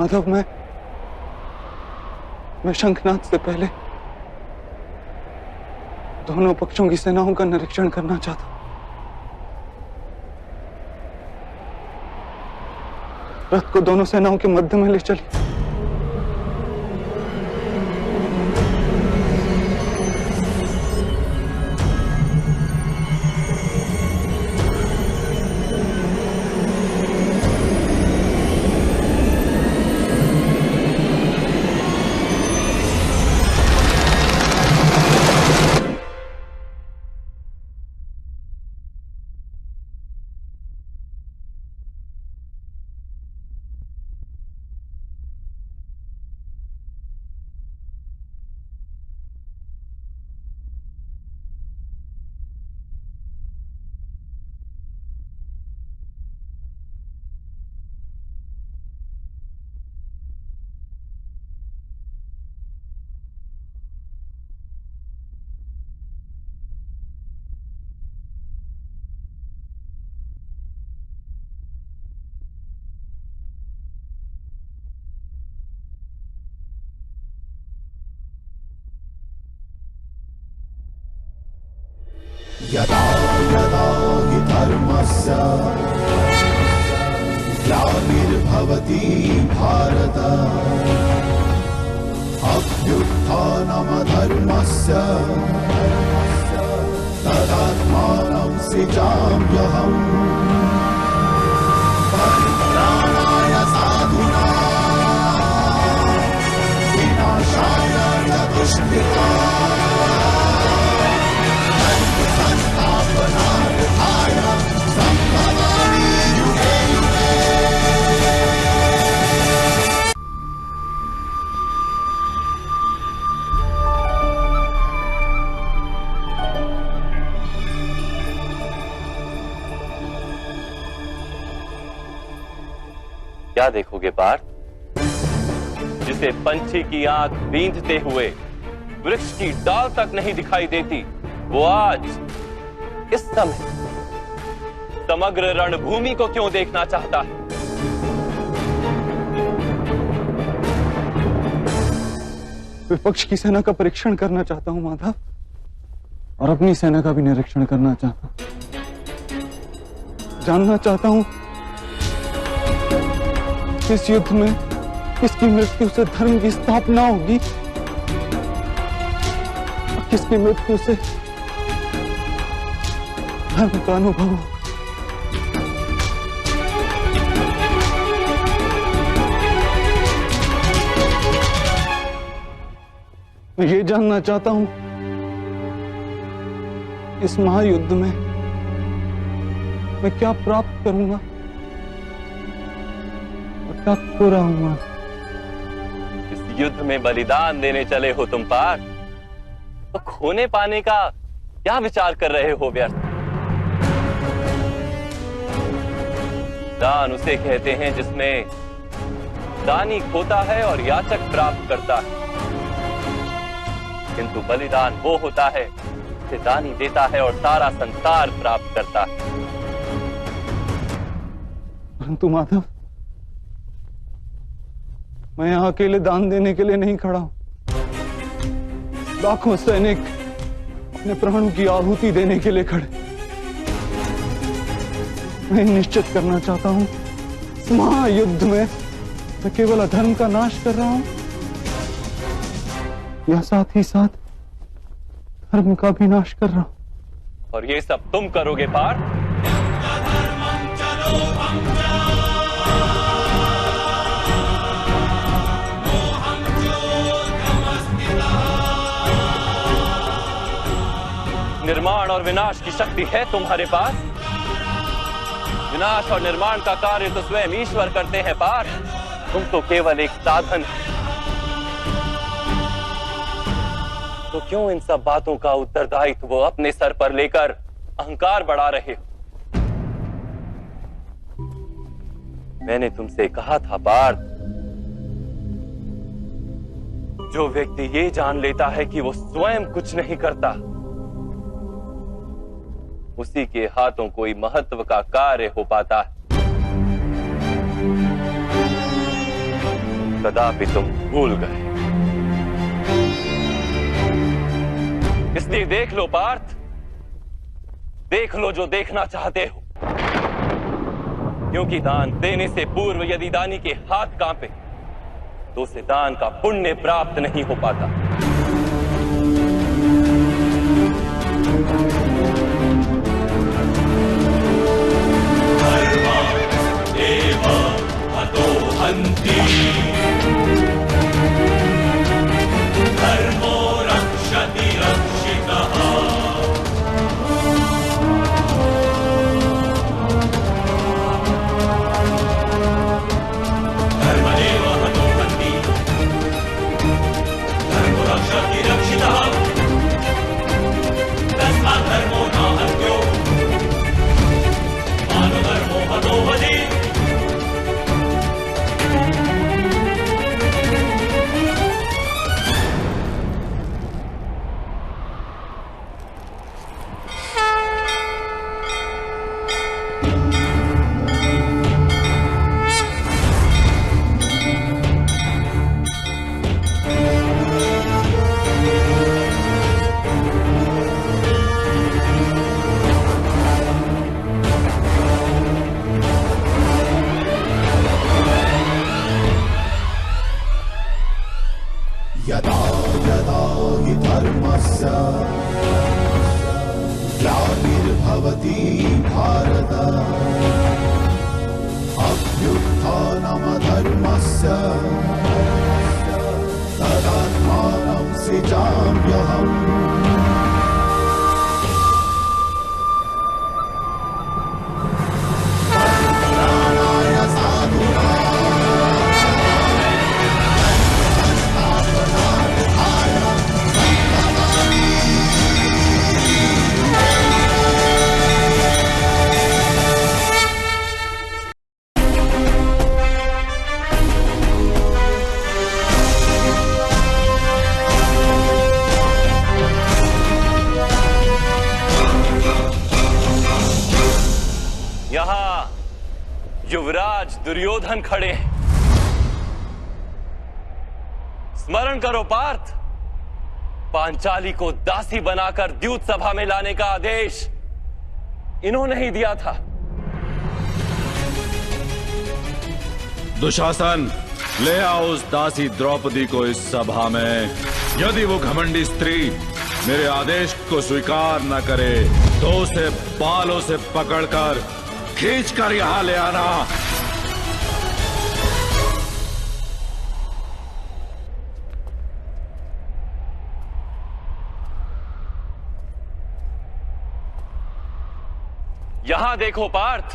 माधव, मैं शंखनाद से पहले दोनों पक्षों की सेनाओं का निरीक्षण करना चाहता हूं। रथ को दोनों सेनाओं के मध्य में ले चलिए। यदा यदा हि धर्मस्य ग्लानिर्भवति भारत अभ्युत्थानमधर्मस्य तदात्मानं सृजाम्यहम् परित्राणाय साधूनां विनाशाय च दुष्कृतां क्या देखोगे पार्थ? जिसे पंछी की आंख बींधते हुए वृक्ष की डाल तक नहीं दिखाई देती, वो आज इस समय समग्र रणभूमि को क्यों देखना चाहता है? विपक्ष की सेना का परीक्षण करना चाहता हूं माधव, और अपनी सेना का भी निरीक्षण करना चाहता हूं। जानना चाहता हूं इस युद्ध में किसकी मृत्यु से धर्म की स्थापना होगी और किसकी मृत्यु से धर्म का अनुभव होगा। मैं ये जानना चाहता हूं इस महायुद्ध में मैं क्या प्राप्त करूंगा और क्या खो रहूंगा। इस युद्ध में बलिदान देने चले हो तुम पार्थ, तो खोने पाने का क्या विचार कर रहे हो व्यर्थ? दान उसे कहते हैं जिसमें दानी खोता है और याचक प्राप्त करता है, किंतु बलिदान वो होता है जिसे दानी देता है और सारा संसार प्राप्त करता है। परंतु माधव, मैं यहां अकेले दान देने के लिए नहीं खड़ा हूं। लाखों सैनिक अपने प्राणों की आहुति देने के लिए खड़े। मैं निश्चित करना चाहता हूं इस महायुद्ध में मैं केवल अधर्म का नाश कर रहा हूं या साथ ही साथ धर्म का भी नाश कर रहा हूं। और ये सब तुम करोगे पार्थ? निर्माण और विनाश की शक्ति है तुम्हारे पास। विनाश और निर्माण का कार्य तो स्वयं ईश्वर करते हैं पार्थ, तुम तो केवल एक साधन। तो क्यों इन सब बातों का उत्तरदायित्व अपने सर पर लेकर अहंकार बढ़ा रहे हो? मैंने तुमसे कहा था पार्थ, जो व्यक्ति ये जान लेता है कि वो स्वयं कुछ नहीं करता, उसी के हाथों कोई महत्व का कार्य हो पाता है। कदापि तुम भूल गए। इसलिए देख लो पार्थ, देख लो जो देखना चाहते हो, क्योंकि दान देने से पूर्व यदि दानी के हाथ कांपे तो उसे दान का पुण्य प्राप्त नहीं हो पाता। धर्मो रक्षति रक्षितः। धर्मदेव हतो हन्ति, धर्मो रक्षति रक्षितः। तस्मात् धर्मो न हन्यो, मानधर्मो हतो वधे। यदा यदा हि धर्मस्य ग्लानिर्भवति भारत, अभ्युत्थानमधर्मस्य तदात्मानं सृजाम्यहम्। यहां युवराज दुर्योधन खड़े हैं। स्मरण करो पार्थ, पांचाली को दासी बनाकर द्यूत सभा में लाने का आदेश इन्होंने ही दिया था। दुशासन, ले आओ उस दासी द्रौपदी को इस सभा में। यदि वो घमंडी स्त्री मेरे आदेश को स्वीकार न करे तो उसे बालों से पकड़कर खींचकर यहां ले आना। यहां देखो पार्थ,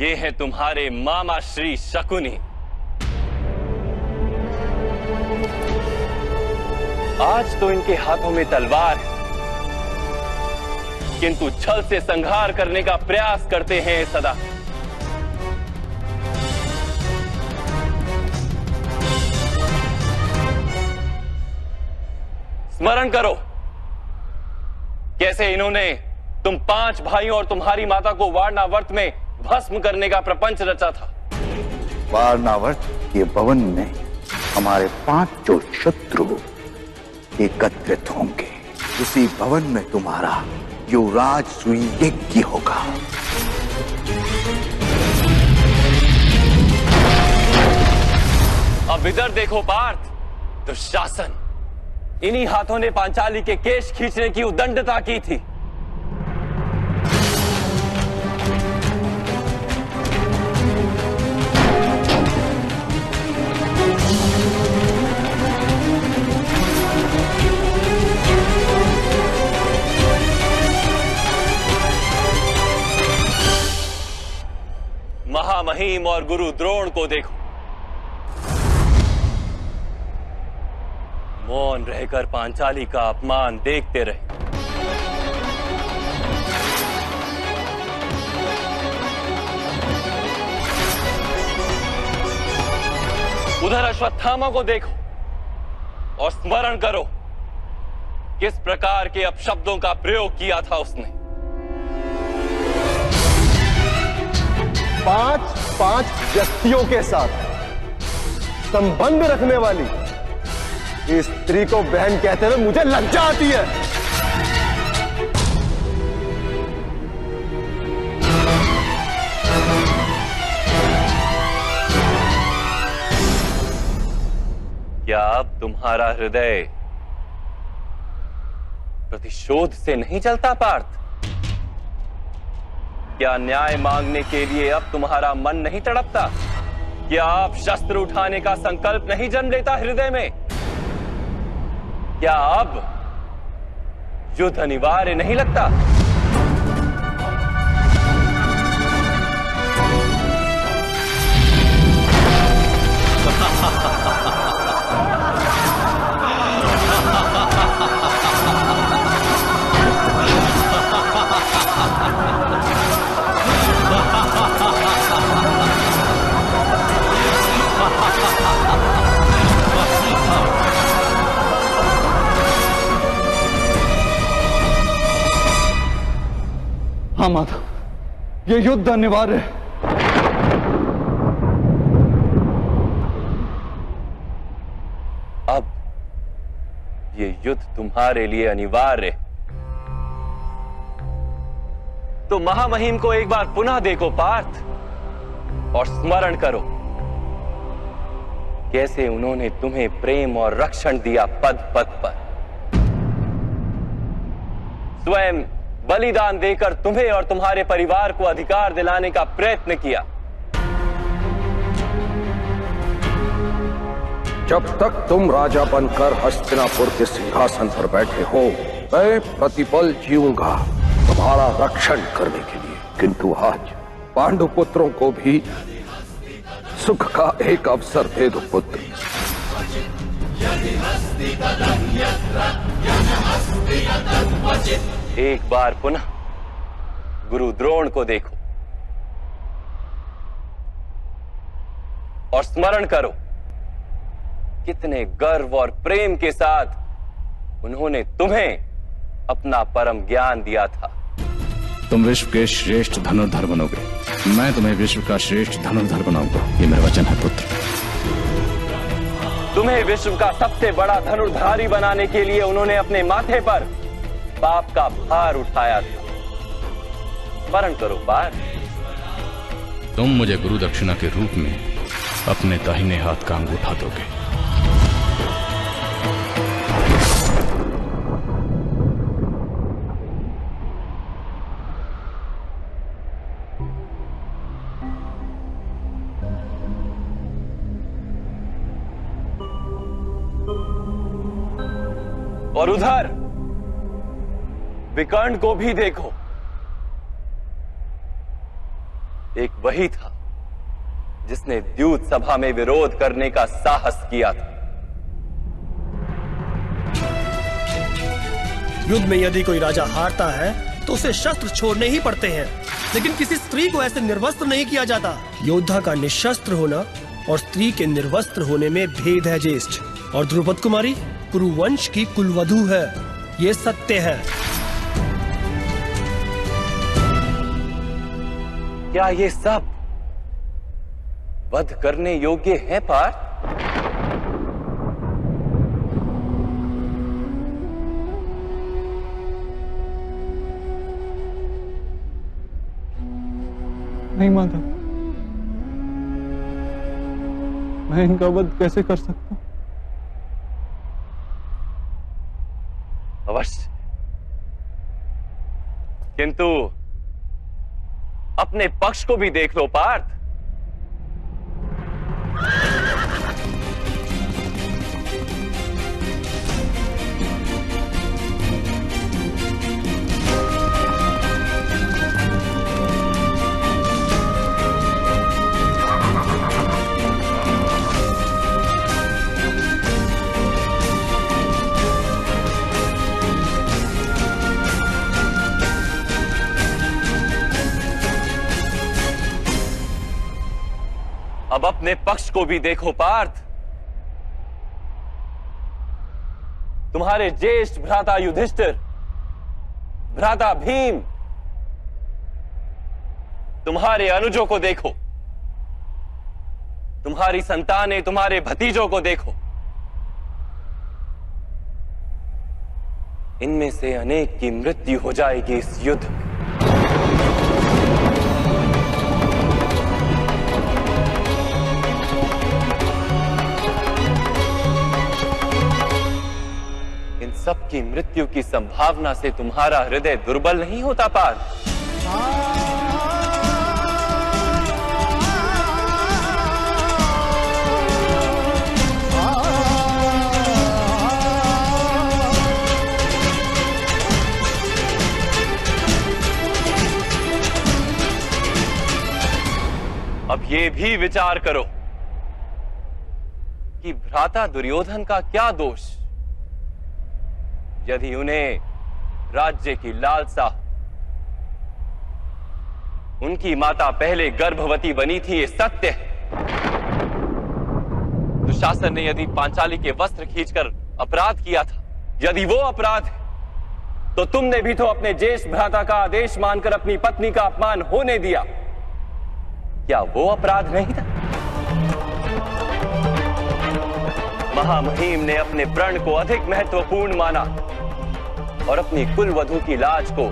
ये है तुम्हारे मामा श्री शकुनी। आज तो इनके हाथों में तलवार है, किंतु छल से संहार करने का प्रयास करते हैं सदा। स्मरण करो कैसे इन्होंने तुम 5 भाइयों और तुम्हारी माता को वारणावर्त में भस्म करने का प्रपंच रचा था। वारणावर्त के भवन में हमारे 5 जो शत्रु एकत्रित होंगे, उसी भवन में तुम्हारा युवराज सुई यज्ञ होगा। अब इधर देखो पार्थ, दुशासन, इन्हीं हाथों ने पांचाली के केश खींचने की उद्दंडता की थी। महामहिम और गुरु द्रोण को देखो, मौन रहकर पांचाली का अपमान देखते रहे। उधर अश्वत्थामा को देखो और स्मरण करो किस प्रकार के अपशब्दों का प्रयोग किया था उसने। 5 व्यक्तियों के साथ संबंध रखने वाली इस स्त्री को बहन कहते हुए मुझे लज्जा आती है। क्या अब तुम्हारा हृदय प्रतिशोध से नहीं चलता पार्थ? क्या न्याय मांगने के लिए अब तुम्हारा मन नहीं तड़पता? क्या अब शस्त्र उठाने का संकल्प नहीं जन्म लेता हृदय में? क्या अब युद्ध अनिवार्य नहीं लगता? हाँ माधव, ये युद्ध अनिवार्य है। अब ये युद्ध तुम्हारे लिए अनिवार्य है। तो महामहिम को एक बार पुनः देखो पार्थ और स्मरण करो कैसे उन्होंने तुम्हें प्रेम और रक्षण दिया पद पद पर। स्वयं बलिदान देकर तुम्हें और तुम्हारे परिवार को अधिकार दिलाने का प्रयत्न किया। जब तक तुम राजा बनकर हस्तिनापुर के सिंहासन पर बैठे हो, मैं प्रतिपल जीऊंगा तुम्हारा रक्षण करने के लिए। किंतु आज पांडु पुत्रों को भी सुख का एक अवसर दे दो पुत्र। एक बार पुनः गुरु द्रोण को देखो और स्मरण करो कितने गर्व और प्रेम के साथ उन्होंने तुम्हें अपना परम ज्ञान दिया था। तुम विश्व के श्रेष्ठ धनुर्धर बनोगे, मैं तुम्हें विश्व का श्रेष्ठ धनुर्धर बनाऊंगा, ये मेरा वचन है पुत्र। तुम्हें विश्व का सबसे बड़ा धनुर्धारी बनाने के लिए उन्होंने अपने माथे पर पाप का भार उठाया था। स्मरण करो पार्थ। तुम मुझे गुरु दक्षिणा के रूप में अपने दाहिने हाथ का अंगूठा दोगे। और उधर विकर्ण को भी देखो, एक वही था जिसने द्यूत सभा में विरोध करने का साहस किया था। युद्ध में यदि कोई राजा हारता है तो उसे शस्त्र छोड़ने ही पड़ते हैं, लेकिन किसी स्त्री को ऐसे निर्वस्त्र नहीं किया जाता। योद्धा का निशस्त्र होना और स्त्री के निर्वस्त्र होने में भेद है ज्येष्ठ। और द्रुपद कुमारी कुरुवंश की कुलवधू है, ये सत्य है। क्या ये सब वध करने योग्य है पार्थ? नहीं माधव, मैं इनका वध कैसे कर सकता हूं? किंतु अपने पक्ष को भी देख लो पार्थ। अब अपने पक्ष को भी देखो पार्थ। तुम्हारे ज्येष्ठ भ्राता युधिष्ठिर, भ्राता भीम, तुम्हारे अनुजों को देखो, तुम्हारी संतानें, तुम्हारे भतीजों को देखो। इनमें से अनेक की मृत्यु हो जाएगी इस युद्ध में। सबकी मृत्यु की संभावना से तुम्हारा हृदय दुर्बल नहीं होता पार्थ? अब ये भी विचार करो कि भ्राता दुर्योधन का क्या दोष यदि उन्हें राज्य की लालसा, उनकी माता पहले गर्भवती बनी थी ये सत्य है। दुशासन ने यदि पांचाली के वस्त्र खींचकर अपराध किया था, यदि वो अपराध है तो तुमने भी तो अपने ज्येष्ठ भ्राता का आदेश मानकर अपनी पत्नी का अपमान होने दिया। क्या वो अपराध नहीं था? महामहिम ने अपने प्रण को अधिक महत्वपूर्ण माना और अपनी कुलवधू की लाज को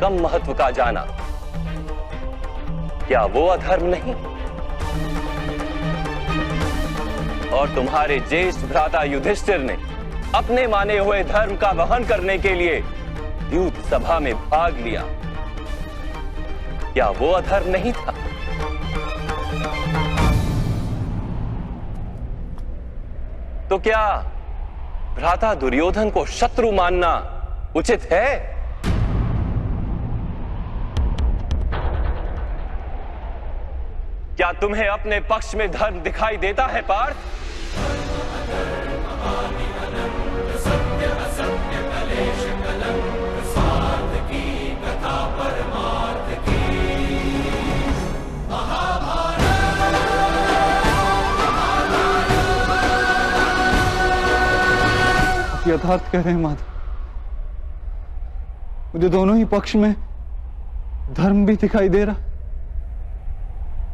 कम महत्व का जाना। क्या वो अधर्म नहीं? और तुम्हारे ज्येष्ठ भ्राता युधिष्ठिर ने अपने माने हुए धर्म का वहन करने के लिए युद्ध सभा में भाग लिया। क्या वो अधर्म नहीं था? तो क्या भ्राता दुर्योधन को शत्रु मानना उचित है? क्या तुम्हें अपने पक्ष में धर्म दिखाई देता है पार्थ? यथार्थ कह रहे हैं माधव, मुझे दोनों ही पक्ष में धर्म भी दिखाई दे रहा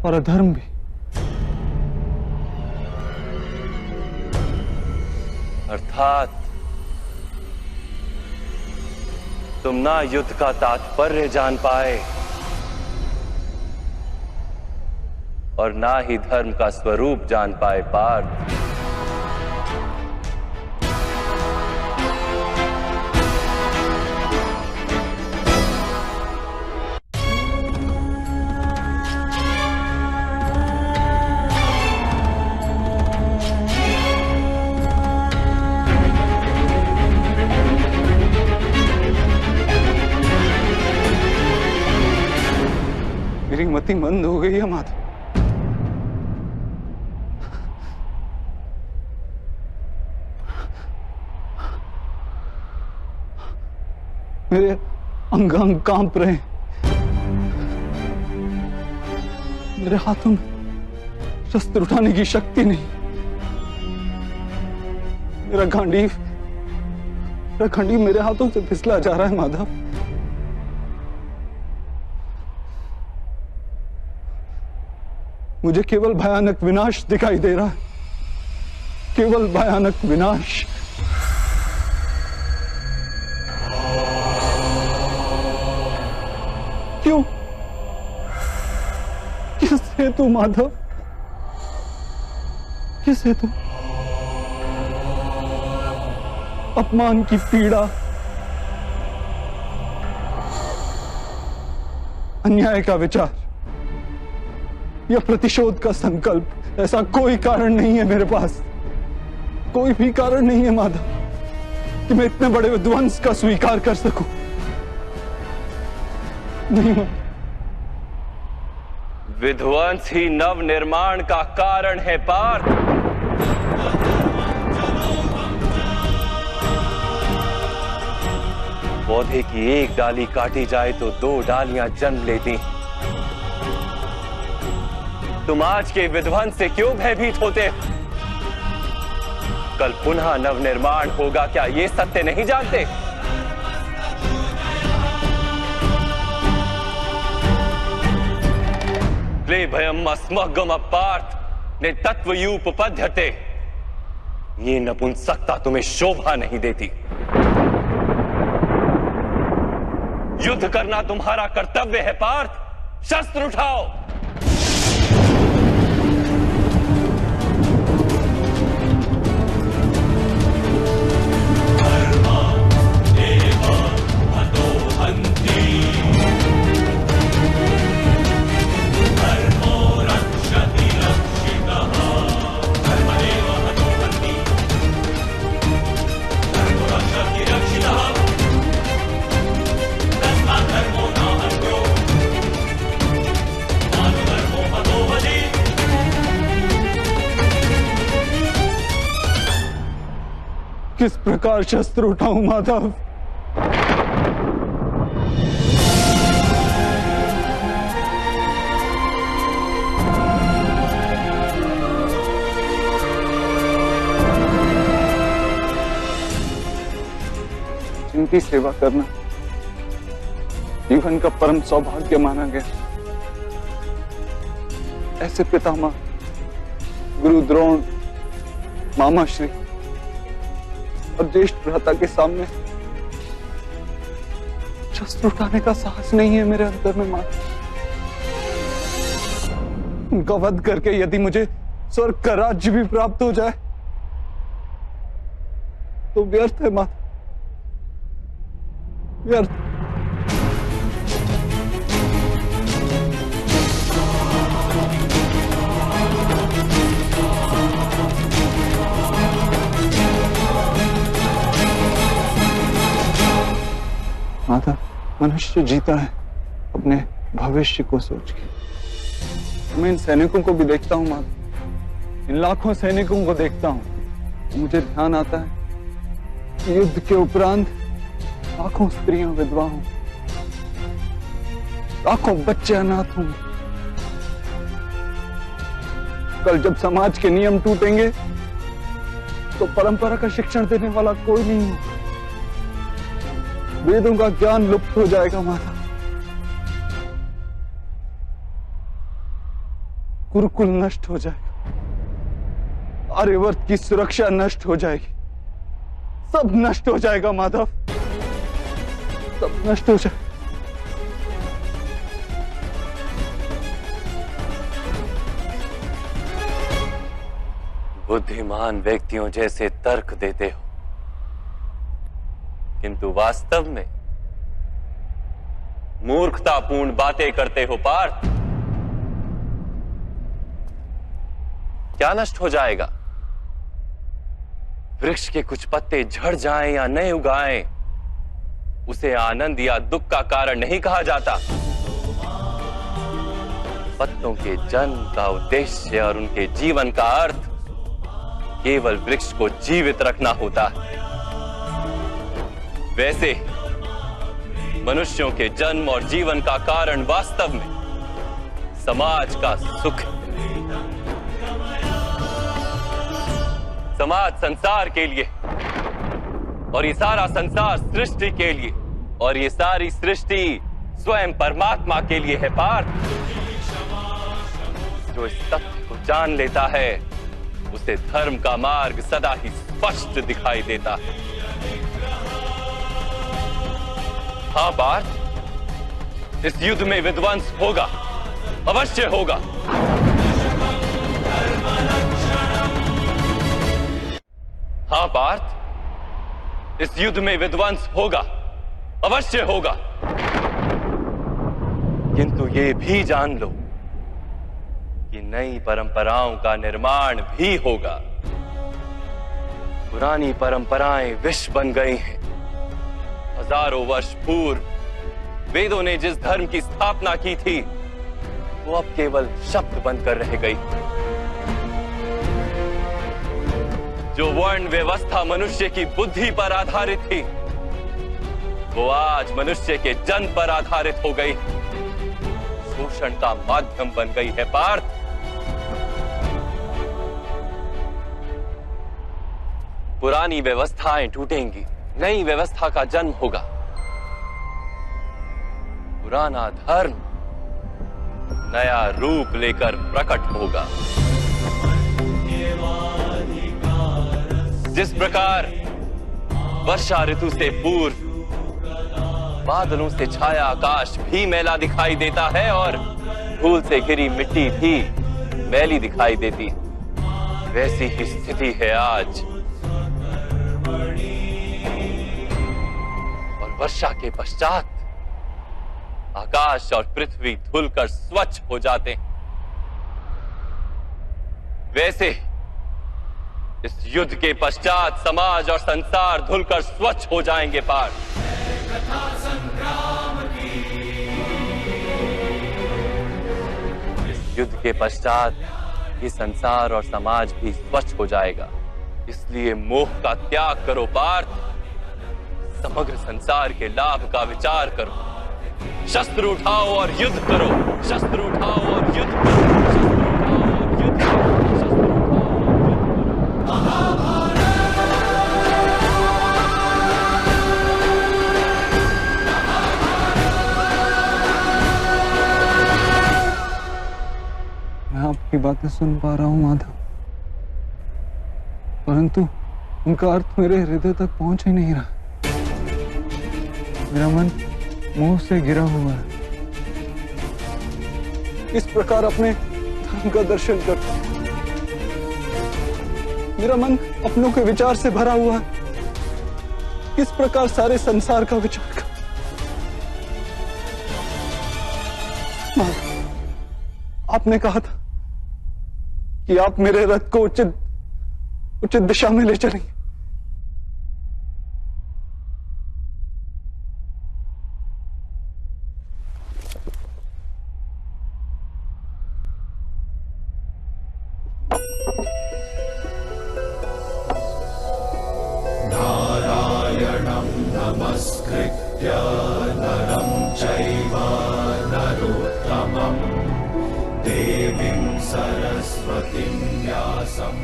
और अधर्म भी। अर्थात तुम ना युद्ध का तात्पर्य जान पाए और ना ही धर्म का स्वरूप जान पाए पार्थ। मेरी मति मंद हो गई है माधव। मेरे अंग अंग कांप रहे हैं। मेरे हाथों में शस्त्र उठाने की शक्ति नहीं। मेरा गांडीव मेरे हाथों से फिसला जा रहा है माधव। मुझे केवल भयानक विनाश दिखाई दे रहा है, केवल भयानक विनाश। क्यों? किस हेतु माधव? किस हेतु? अपमान की पीड़ा, अन्याय का विचार या प्रतिशोध का संकल्प, ऐसा कोई कारण नहीं है मेरे पास। कोई भी कारण नहीं है माधव कि मैं इतने बड़े विध्वंस का स्वीकार कर सकूं। नहीं माधव। विध्वंस ही नव निर्माण का कारण है पार्थ। पौधे की एक डाली काटी जाए तो 2 डालियां जन्म लेती। तुम आज के विध्वंस से क्यों भयभीत होते? कल पुनः नवनिर्माण होगा, क्या ये सत्य नहीं जानते? क्लेभयम अस्मगम पार्थ ने तत्वयूपपद्यते। ये नपुंसकता तुम्हें शोभा नहीं देती। युद्ध करना तुम्हारा कर्तव्य है पार्थ। शस्त्र उठाओ। किस प्रकार शस्त्र उठाऊं माधव? जिनकी सेवा करना जीवन का परम सौभाग्य माना गया, ऐसे पितामह गुरु द्रोण, मामा श्री और ज्येष्ठ भ्राता के सामने शस्त्र उठाने का साहस नहीं है मेरे अंतर में माता। उनका वध करके यदि मुझे स्वर्ग का राज्य भी प्राप्त हो जाए तो व्यर्थ है माता, व्यर्थ। माता, मनुष्य जीता है अपने भविष्य को सोच के। मैं इन सैनिकों को भी देखता हूं माता, इन लाखों सैनिकों को देखता हूं तो मुझे ध्यान आता है कि युद्ध के उपरांत लाखों स्त्रियां विधवा हों, लाखों बच्चे अनाथ होंगे। कल जब समाज के नियम टूटेंगे तो परंपरा का शिक्षण देने वाला कोई नहीं होगा। वेदों का ज्ञान लुप्त हो जाएगा माता, गुरुकुल नष्ट हो जाएगा, आर्यवर्त की सुरक्षा नष्ट हो जाएगी, सब नष्ट हो जाएगा माधव, सब नष्ट हो जाएगा। बुद्धिमान व्यक्तियों जैसे तर्क देते हो, किंतु वास्तव में मूर्खतापूर्ण बातें करते हो पार्थ। क्या नष्ट हो जाएगा? वृक्ष के कुछ पत्ते झड़ जाएं या नए उगाएं, उसे आनंद या दुख का कारण नहीं कहा जाता। पत्तों के जन्म का उद्देश्य और उनके जीवन का अर्थ केवल वृक्ष को जीवित रखना होता है। वैसे मनुष्यों के जन्म और जीवन का कारण वास्तव में समाज का सुख है। समाज संसार के लिए और ये सारा संसार सृष्टि के लिए और ये सारी सृष्टि स्वयं परमात्मा के लिए है पार्थ। जो इस तथ्य को जान लेता है उसे धर्म का मार्ग सदा ही स्पष्ट दिखाई देता है। हाँ पार्थ, इस युद्ध में विध्वंस होगा, अवश्य होगा। हाँ पार्थ, इस युद्ध में विध्वंस होगा, अवश्य होगा। किंतु ये भी जान लो कि नई परंपराओं का निर्माण भी होगा। पुरानी परंपराएं विष बन गई हैं। हजारों वर्ष पूर्व वेदों ने जिस धर्म की स्थापना की थी वो अब केवल शब्द बनकर रह गई। जो वर्ण व्यवस्था मनुष्य की बुद्धि पर आधारित थी वो आज मनुष्य के जन्म पर आधारित हो गई, शोषण का माध्यम बन गई है। पार्थ, पुरानी व्यवस्थाएं टूटेंगी, नई व्यवस्था का जन्म होगा। पुराना धर्म नया रूप लेकर प्रकट होगा। जिस प्रकार वर्षा ऋतु से पूर्व बादलों से छाया आकाश भी मैला दिखाई देता है और धूल से घिरी मिट्टी भी मैली दिखाई देती, वैसी ही स्थिति है आज। और वर्षा के पश्चात आकाश और पृथ्वी धुलकर स्वच्छ हो जाते हैं। वैसे इस युद्ध के पश्चात समाज और संसार धुलकर स्वच्छ हो जाएंगे। पार्थ, इस युद्ध के पश्चात ये संसार और समाज भी स्वच्छ हो जाएगा। इसलिए मोह का त्याग करो पार्थ, समग्र संसार के लाभ का विचार करो। शस्त्र उठाओ और युद्ध करो, शस्त्र उठाओ और युद्ध करो, शस्त्र उठाओ और युद्ध करो, शस्त्र उठाओ और युद्ध मैं आपकी बातें सुन पा रहा हूं माधव, परंतु उनका अर्थ मेरे हृदय तक पहुंच ही नहीं रहा। मेरा मन मोह से घिरा हुआ है। इस प्रकार अपने धर्म का दर्शन कर मेरा मन अपनों के विचार से भरा हुआ है। किस प्रकार सारे संसार का विचार कर आपने कहा था कि आप मेरे रथ को उचित दिशा में ले चलेंगे। नारायणं नमस्कृत्य नरं चैव नरोत्तमं देवीं सरस्वतीं व्यासं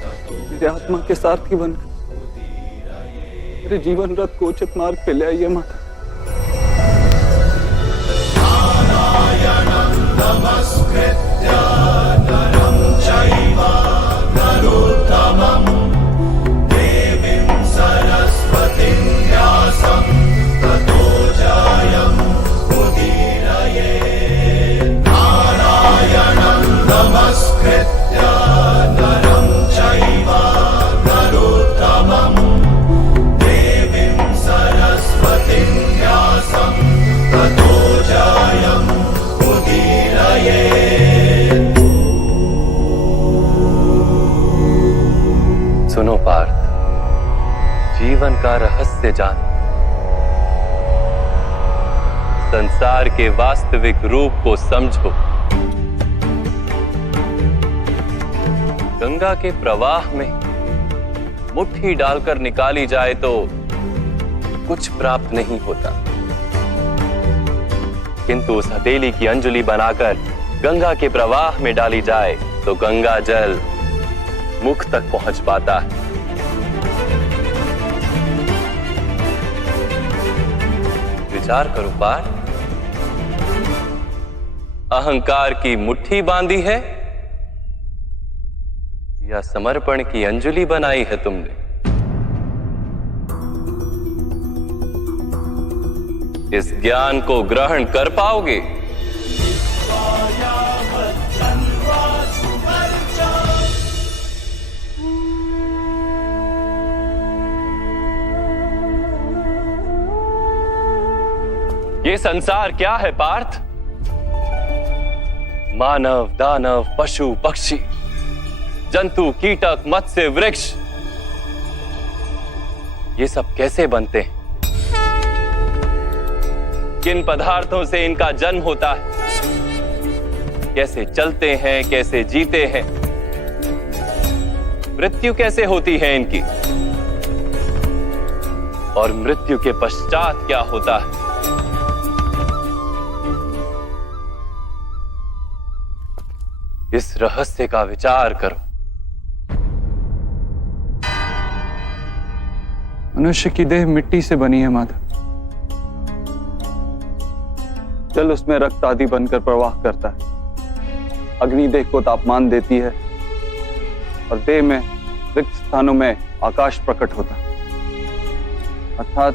ततो मेरे आत्मा के सारथी बनकर मेरे जीवन रथ को उचित मार्ग पे ले आइए माता। नारायणं नमस्कृत्य नरं चैव नरोत्तमं देवीं सरस्वतीं व्यासं ततो जयम् उदीरये। नारायणं नमस्कृत्य नरं चैव नरोत्तमं देवीं सरस्वतीं व्यासं ततो जयम् उदीरये। सुनो पार्थ, जीवन का रहस्य जान, संसार के वास्तविक रूप को समझो। गंगा के प्रवाह में मुट्ठी डालकर निकाली जाए तो कुछ प्राप्त नहीं होता, किंतु उस हथेली की अंजुलि बनाकर गंगा के प्रवाह में डाली जाए तो गंगा जल मुख तक पहुंच पाता है। विचार करो पार्थ, अहंकार की मुट्ठी बांधी है या समर्पण की अंजुलि बनाई है तुमने? इस ज्ञान को ग्रहण कर पाओगे? ये संसार क्या है पार्थ? मानव, दानव, पशु, पक्षी, जंतु, कीटक, मत्स्य, वृक्ष, ये सब कैसे बनते हैं? किन पदार्थों से इनका जन्म होता है? कैसे चलते हैं, कैसे जीते हैं? मृत्यु कैसे होती है इनकी? और मृत्यु के पश्चात क्या होता है? इस रहस्य का विचार करो। मनुष्य की देह मिट्टी से बनी है माधव। जल उसमें रक्त आदि बनकर प्रवाह करता है। अग्नि देह को तापमान देती है और देह में रिक्त स्थानों में आकाश प्रकट होता है। अर्थात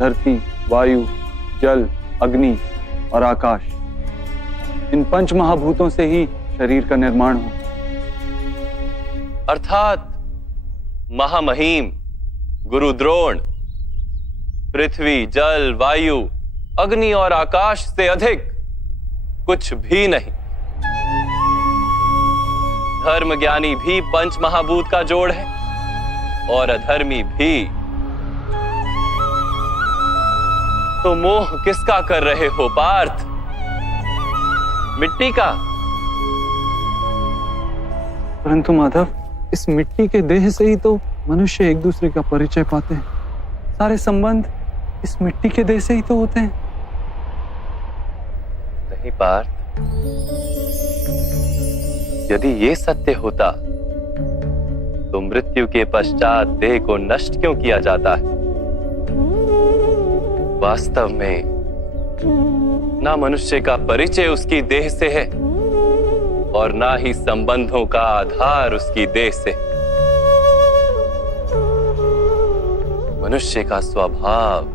धरती, वायु, जल, अग्नि और आकाश, इन पंच महाभूतों से ही शरीर का निर्माण हो। अर्थात महामहिम गुरु द्रोण पृथ्वी, जल, वायु, अग्नि और आकाश से अधिक कुछ भी नहीं। धर्म ज्ञानी भी पंच महाभूत का जोड़ है और अधर्मी भी। तो मोह किसका कर रहे हो पार्थ? मिट्टी का? परंतु माधव, इस मिट्टी के देह से ही तो मनुष्य एक दूसरे का परिचय पाते हैं। सारे संबंध इस मिट्टी के देह से ही तो होते हैं। नहीं पार्थ, यदि ये सत्य होता तो मृत्यु के पश्चात देह को नष्ट क्यों किया जाता है? वास्तव में ना मनुष्य का परिचय उसकी देह से है और ना ही संबंधों का आधार उसकी देह से। मनुष्य का स्वभाव,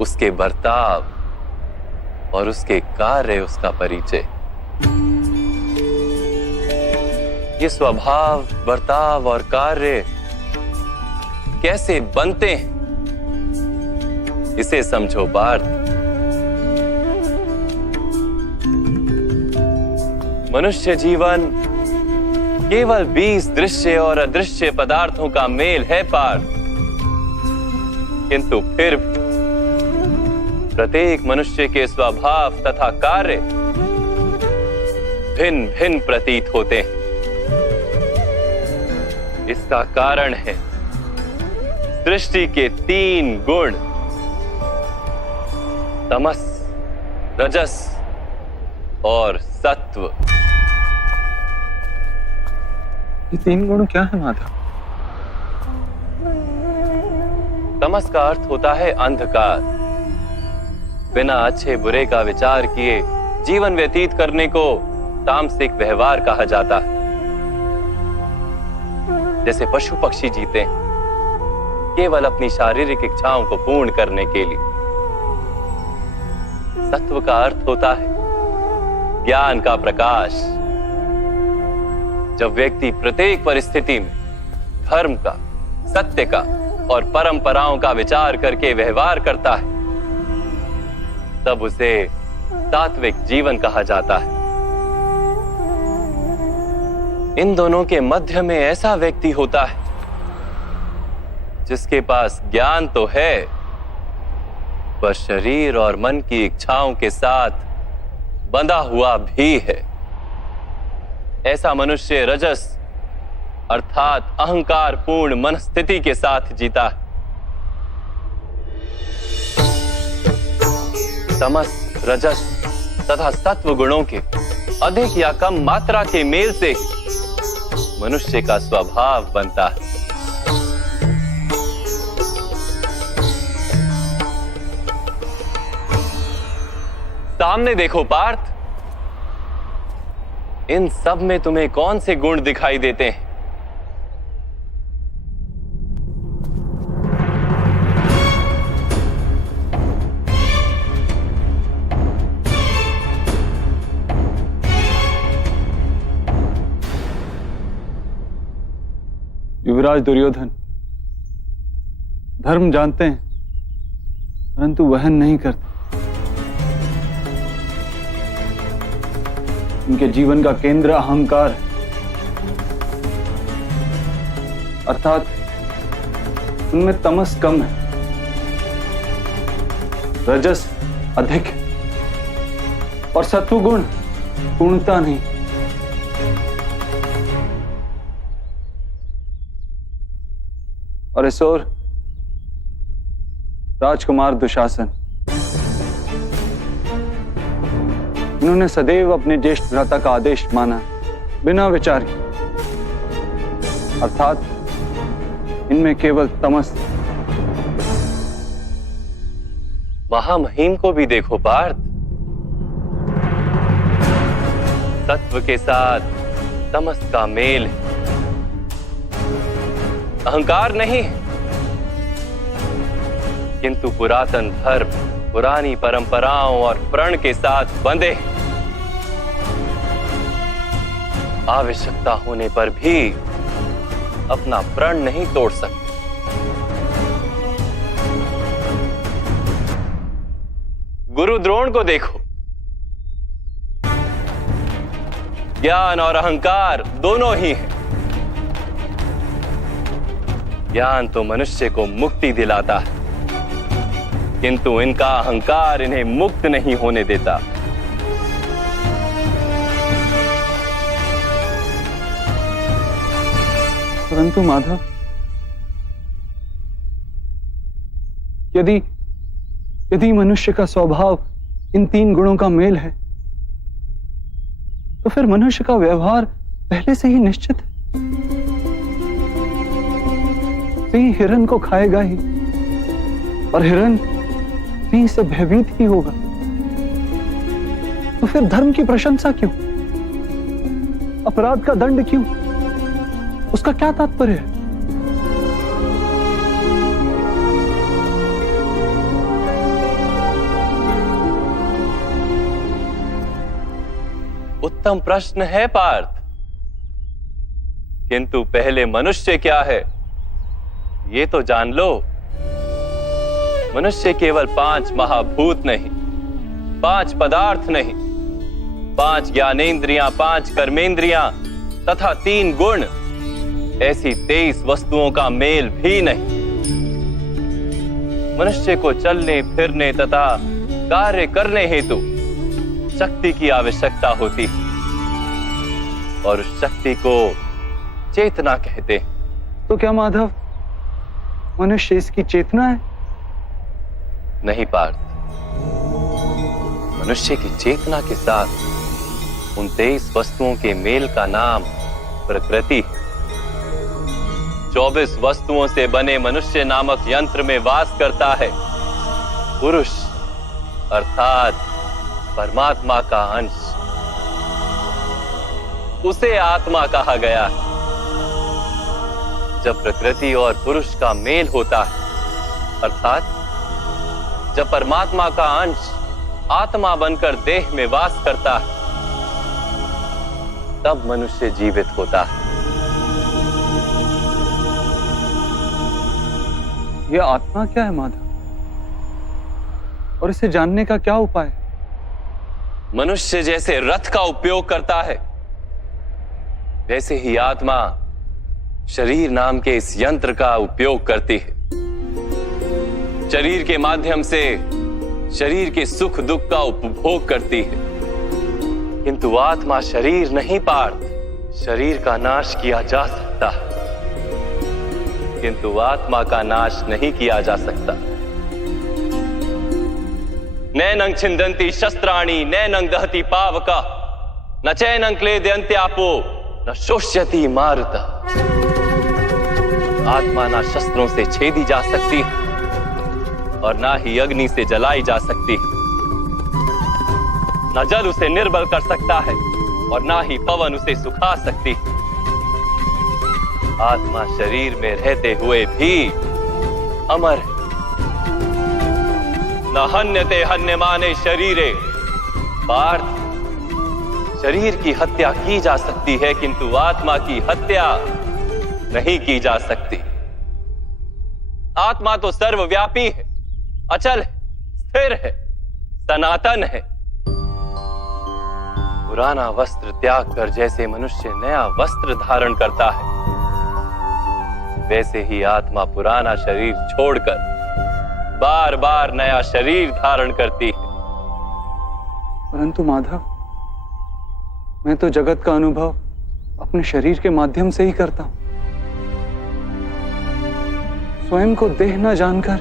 उसके बर्ताव और उसके कार्य उसका परिचय। ये स्वभाव, बर्ताव और कार्य कैसे बनते हैं, इसे समझो पार्थ। मनुष्य जीवन केवल 20 दृश्य और अदृश्य पदार्थों का मेल है पार्थ, किंतु फिर भी प्रत्येक मनुष्य के स्वभाव तथा कार्य भिन्न भिन्न प्रतीत होते हैं। इसका कारण है सृष्टि के 3 गुण, तमस, रजस और सत्व। ये 3 गुण क्या है माधव? तमस का अर्थ होता है अंधकार। बिना अच्छे बुरे का विचार किए जीवन व्यतीत करने को तामसिक व्यवहार कहा जाता है। जैसे पशु पक्षी जीते हैं केवल अपनी शारीरिक इच्छाओं को पूर्ण करने के लिए। सत्व का अर्थ होता है ज्ञान का प्रकाश। जब व्यक्ति प्रत्येक परिस्थिति में धर्म का, सत्य का और परंपराओं का विचार करके व्यवहार करता है, तब उसे सात्विक जीवन कहा जाता है। इन दोनों के मध्य में ऐसा व्यक्ति होता है जिसके पास ज्ञान तो है, पर शरीर और मन की इच्छाओं के साथ बंधा हुआ भी है। ऐसा मनुष्य रजस अर्थात अहंकार पूर्ण मनस्थिति के साथ जीता है। तमस, रजस तथा सत्व गुणों के अधिक या कम मात्रा के मेल से ही मनुष्य का स्वभाव बनता है। सामने देखो पार्थ, इन सब में तुम्हें कौन से गुण दिखाई देते हैं? युवराज दुर्योधन धर्म जानते हैं परंतु वहन नहीं करते। उनके जीवन का केंद्र अहंकार है, अर्थात उनमें तमस कम है, रजस अधिक है और सत्वगुण पूर्णता नहीं। और इस ओर राजकुमार दुशासन, उन्होंने सदैव अपने ज्येष्ठ भ्राता का आदेश माना बिना विचार के, अर्थात इनमें केवल तमस। महामहिम को भी देखो पार्थ, तत्व के साथ तमस का मेल है, अहंकार नहीं है, किंतु पुरातन धर्म, पुरानी परंपराओं और प्रण के साथ बंधे हैं। आवश्यकता होने पर भी अपना प्रण नहीं तोड़ सकते। गुरु द्रोण को देखो, ज्ञान और अहंकार दोनों ही हैं। ज्ञान तो मनुष्य को मुक्ति दिलाता है, किंतु इनका अहंकार इन्हें मुक्त नहीं होने देता। परंतु माधव, यदि मनुष्य का स्वभाव इन तीन गुणों का मेल है, तो फिर मनुष्य का व्यवहार पहले से ही निश्चित है। सिंह हिरण को खाएगा ही और हिरण सिंह से भयभीत ही होगा। तो फिर धर्म की प्रशंसा क्यों? अपराध का दंड क्यों? उसका क्या तात्पर्य है? उत्तम प्रश्न है पार्थ, किंतु पहले मनुष्य क्या है ये तो जान लो। मनुष्य केवल 5 महाभूत नहीं, 5 पदार्थ नहीं, 5 ज्ञानेंद्रियां, 5 कर्मेंद्रियां तथा 3 गुण, ऐसी 23 वस्तुओं का मेल भी नहीं। मनुष्य को चलने फिरने तथा कार्य करने हेतु शक्ति की आवश्यकता होती है, और उस शक्ति को चेतना कहते हैं। तो क्या माधव, मनुष्य इसकी चेतना है? नहीं पार्थ, मनुष्य की चेतना के साथ उन 23 वस्तुओं के मेल का नाम प्रकृति है। 24 वस्तुओं से बने मनुष्य नामक यंत्र में वास करता है पुरुष, अर्थात परमात्मा का अंश। उसे आत्मा कहा गया है। जब प्रकृति और पुरुष का मेल होता है, अर्थात जब परमात्मा का अंश आत्मा बनकर देह में वास करता है, तब मनुष्य जीवित होता है। यह आत्मा क्या है माधव, और इसे जानने का क्या उपाय है? मनुष्य जैसे रथ का उपयोग करता है, वैसे ही आत्मा शरीर नाम के इस यंत्र का उपयोग करती है। शरीर के माध्यम से शरीर के सुख दुख का उपभोग करती है, किंतु आत्मा शरीर नहीं पार्थ। शरीर का नाश किया जा सकता है, किंतु आत्मा का नाश नहीं किया जा सकता। नैनं छिन्दन्ति शस्त्राणि नैनं दहति पावका, न चैनं क्लेदयन्त्यापो न शोष्यति मारुता। आत्मा ना शस्त्रों से छेदी जा सकती है और ना ही अग्नि से जलाई जा सकती है। न जल उसे निर्बल कर सकता है और ना ही पवन उसे सुखा सकती है। आत्मा शरीर में रहते हुए भी अमर है। न हन्यते हन्यमाने शरीरे। पार्थ, शरीर की हत्या की जा सकती है, किंतु आत्मा की हत्या नहीं की जा सकती। आत्मा तो सर्वव्यापी है, अचल है, स्थिर है, सनातन है। पुराना वस्त्र त्याग कर जैसे मनुष्य नया वस्त्र धारण करता है, वैसे ही आत्मा पुराना शरीर छोड़कर बार बार नया शरीर धारण करती है। परंतु माधव, मैं तो जगत का अनुभव अपने शरीर के माध्यम से ही करता हूं। स्वयं को देह न जानकर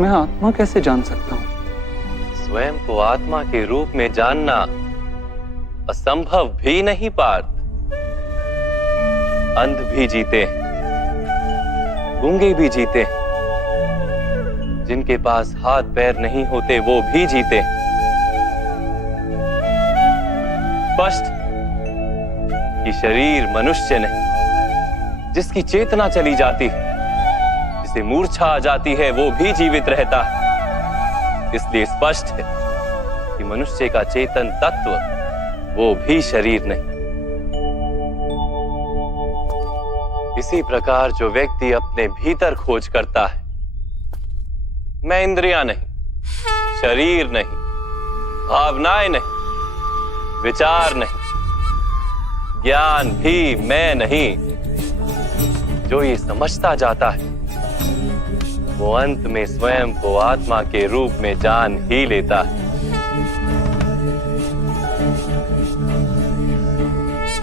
मैं आत्मा कैसे जान सकता हूं? स्वयं को आत्मा के रूप में जानना असंभव भी नहीं पार्थ। अंध भी जीते हैं, गूंगे भी जीते हैं, जिनके पास हाथ पैर नहीं होते वो भी जीते हैं। स्पष्ट कि शरीर मनुष्य नहीं, जिसकी चेतना चली जाती है, जिसे मूर्छा आ जाती है, वो भी जीवित रहता है। इसलिए स्पष्ट है कि मनुष्य का चेतन तत्व वो भी शरीर नहीं। इसी प्रकार जो व्यक्ति अपने भीतर खोज करता है, मैं इंद्रियां नहीं, शरीर नहीं, भावनाएं नहीं, विचार नहीं, ज्ञान भी मैं नहीं, जो ये समझता जाता है वो अंत में स्वयं को आत्मा के रूप में जान ही लेता है।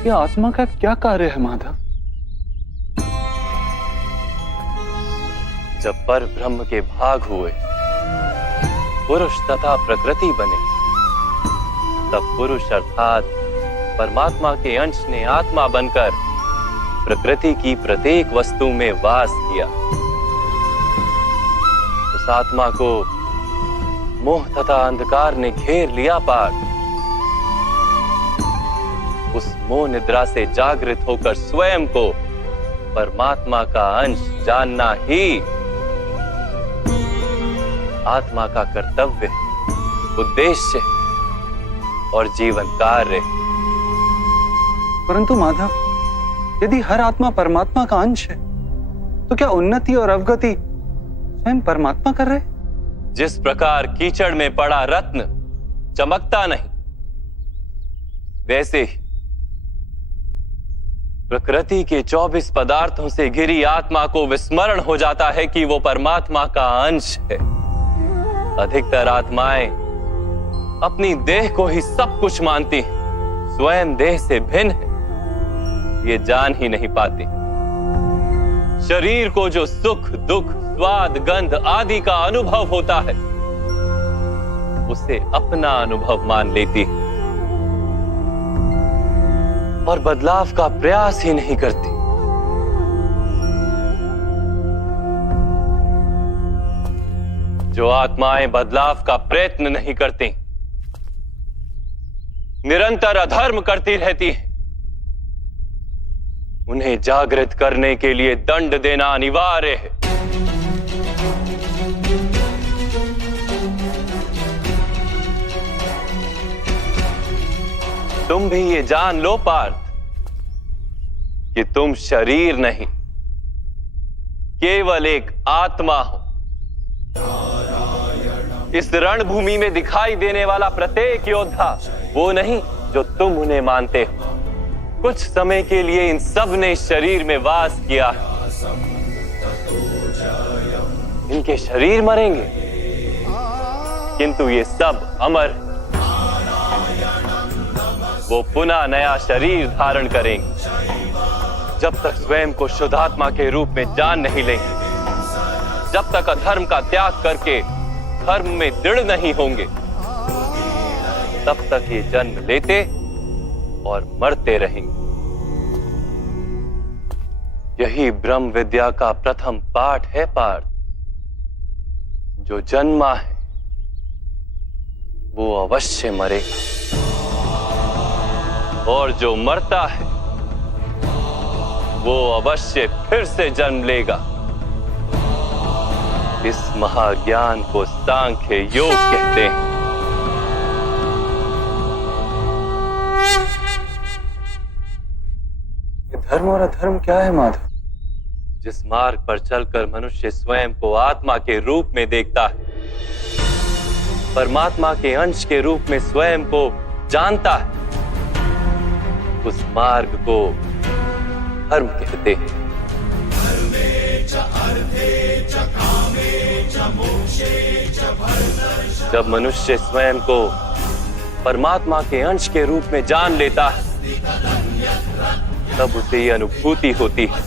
ये आत्मा का क्या कार्य है माधव? जब पर ब्रह्म के भाग हुए, पुरुष तथा प्रकृति बने, तब पुरुष अर्थात परमात्मा के अंश ने आत्मा बनकर प्रकृति की प्रत्येक वस्तु में वास किया। उस आत्मा को मोह तथा अंधकार ने घेर लिया पार्थ। उस मोह निद्रा से जागृत होकर स्वयं को परमात्मा का अंश जानना ही आत्मा का कर्तव्य, उद्देश्य और जीवन कार्य। परंतु माधव, यदि हर आत्मा परमात्मा का अंश है, तो क्या उन्नति और अवगति स्वयं परमात्मा कर रहे? जिस प्रकार कीचड़ में पड़ा रत्न चमकता नहीं, वैसे ही प्रकृति के 24 पदार्थों से घिरी आत्मा को विस्मरण हो जाता है कि वो परमात्मा का अंश है। अधिकतर आत्माएं अपनी देह को ही सब कुछ मानती हैं, स्वयं देह से भिन्न है ये जान ही नहीं पाती। शरीर को जो सुख दुख स्वाद गंध आदि का अनुभव होता है, उसे अपना अनुभव मान लेती है और बदलाव का प्रयास ही नहीं करती। जो आत्माएं बदलाव का प्रयत्न नहीं करती, निरंतर अधर्म करती रहती हैं, उन्हें जागृत करने के लिए दंड देना अनिवार्य है। तुम भी ये जान लो पार्थ कि तुम शरीर नहीं, केवल एक आत्मा हो। इस रणभूमि में दिखाई देने वाला प्रत्येक योद्धा वो नहीं जो तुम उन्हें मानते हो। कुछ समय के लिए इन सब ने इस शरीर में वास किया है। इनके शरीर मरेंगे, किंतु ये सब अमर हैं। वो पुनः नया शरीर धारण करेंगे। जब तक स्वयं को शुद्धात्मा के रूप में जान नहीं लेंगे, जब तक अधर्म का त्याग करके धर्म में दृढ़ नहीं होंगे, तब तक ये जन्म लेते और मरते रहेंगे। यही ब्रह्म विद्या का प्रथम पाठ है पार्थ। जो जन्मा है वो अवश्य मरेगा, और जो मरता है वो अवश्य फिर से जन्म लेगा। इस महाज्ञान को सांख्य योग कहते हैं। धर्म और अधर्म क्या है माधव? जिस मार्ग पर चलकर मनुष्य स्वयं को आत्मा के रूप में देखता है, परमात्मा के अंश के रूप में स्वयं को जानता है, उस मार्ग को धर्म कहते हैं। जब मनुष्य स्वयं को परमात्मा के अंश के रूप में जान लेता है, तब उसे ये अनुभूति होती है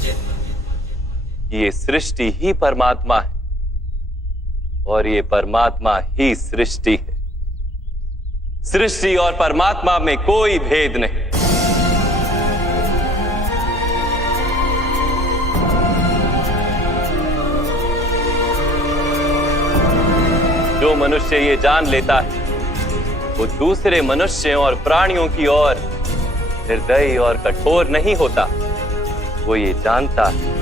कि ये सृष्टि ही परमात्मा है और ये परमात्मा ही सृष्टि है। सृष्टि और परमात्मा में कोई भेद नहीं। जो मनुष्य ये जान लेता है, वो दूसरे मनुष्यों और प्राणियों की ओर निर्दयी और कठोर नहीं होता। वो ये जानता है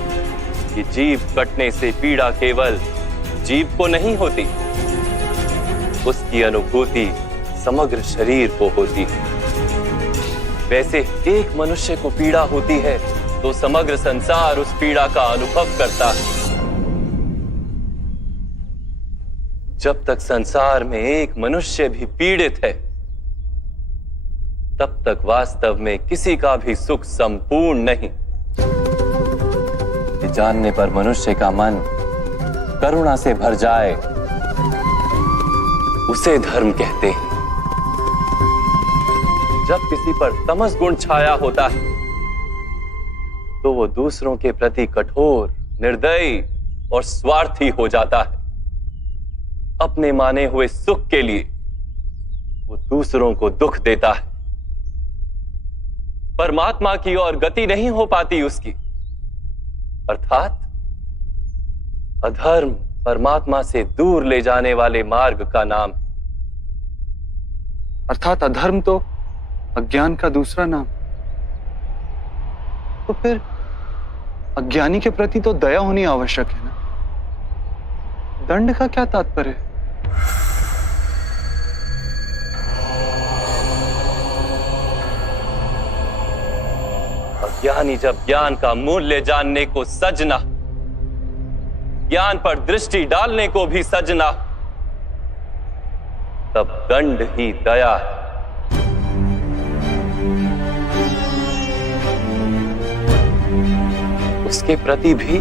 कि जीव कटने से पीड़ा केवल जीव को नहीं होती, उसकी अनुभूति समग्र शरीर को होती है। वैसे एक मनुष्य को पीड़ा होती है तो समग्र संसार उस पीड़ा का अनुभव करता है। जब तक संसार में एक मनुष्य भी पीड़ित है, तब तक वास्तव में किसी का भी सुख संपूर्ण नहीं। ये जानने पर मनुष्य का मन करुणा से भर जाए, उसे धर्म कहते हैं। जब किसी पर तमस गुण छाया होता है, तो वो दूसरों के प्रति कठोर, निर्दयी और स्वार्थी हो जाता है। अपने माने हुए सुख के लिए वो दूसरों को दुख देता है। परमात्मा की ओर गति नहीं हो पाती उसकी, अर्थात अधर्म परमात्मा से दूर ले जाने वाले मार्ग का नाम है। अर्थात अधर्म तो अज्ञान का दूसरा नाम। तो फिर अज्ञानी के प्रति तो दया होनी आवश्यक है ना। दंड का क्या तात्पर्य है? अज्ञानी जब ज्ञान का मूल्य जानने को सजना, ज्ञान पर दृष्टि डालने को भी सजना, तब दंड ही दया है। उसके प्रति भी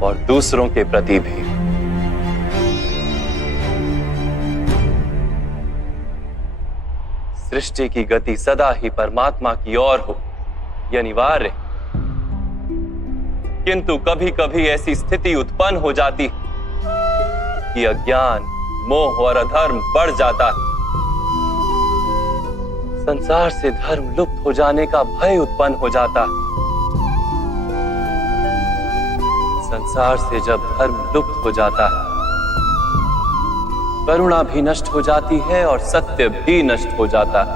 और दूसरों के प्रति भी। सृष्टि की गति सदा ही परमात्मा की ओर हो, यह अनिवार्य। किंतु कभी कभी ऐसी स्थिति उत्पन्न हो जाती कि अज्ञान, मोह और अधर्म बढ़ जाता है। संसार से धर्म लुप्त हो जाने का भय उत्पन्न हो जाता है। संसार से जब धर्म लुप्त हो जाता है, करुणा भी नष्ट हो जाती है और सत्य भी नष्ट हो जाता है।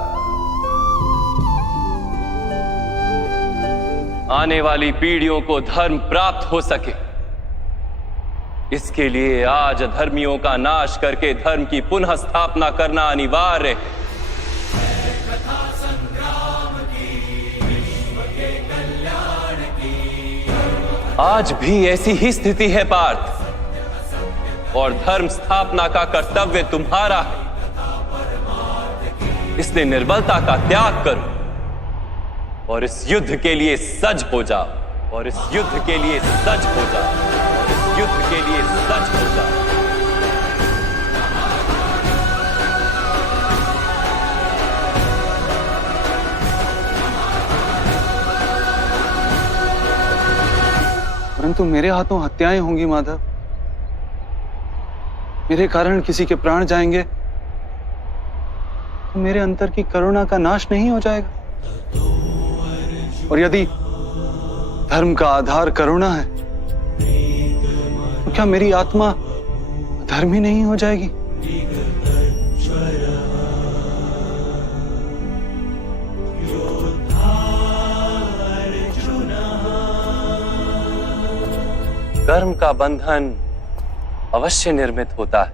आने वाली पीढ़ियों को धर्म प्राप्त हो सके, इसके लिए आज अधर्मियों का नाश करके धर्म की पुनः स्थापना करना अनिवार्य है। आज भी ऐसी ही स्थिति है पार्थ, और धर्म स्थापना का कर्तव्य तुम्हारा है। इसलिए निर्बलता का त्याग करो और इस युद्ध के लिए सज हो जाओ, और इस युद्ध के लिए सज हो जाओ, और इस युद्ध के लिए सज हो जाओ। परंतु मेरे हाथों हत्याएं होंगी माधव। मेरे कारण किसी के प्राण जाएंगे तो मेरे अंतर की करुणा का नाश नहीं हो जाएगा। और यदि धर्म का आधार करुणा है, तो क्या मेरी आत्मा धर्मी नहीं हो जाएगी? कर्म का बंधन अवश्य निर्मित होता है,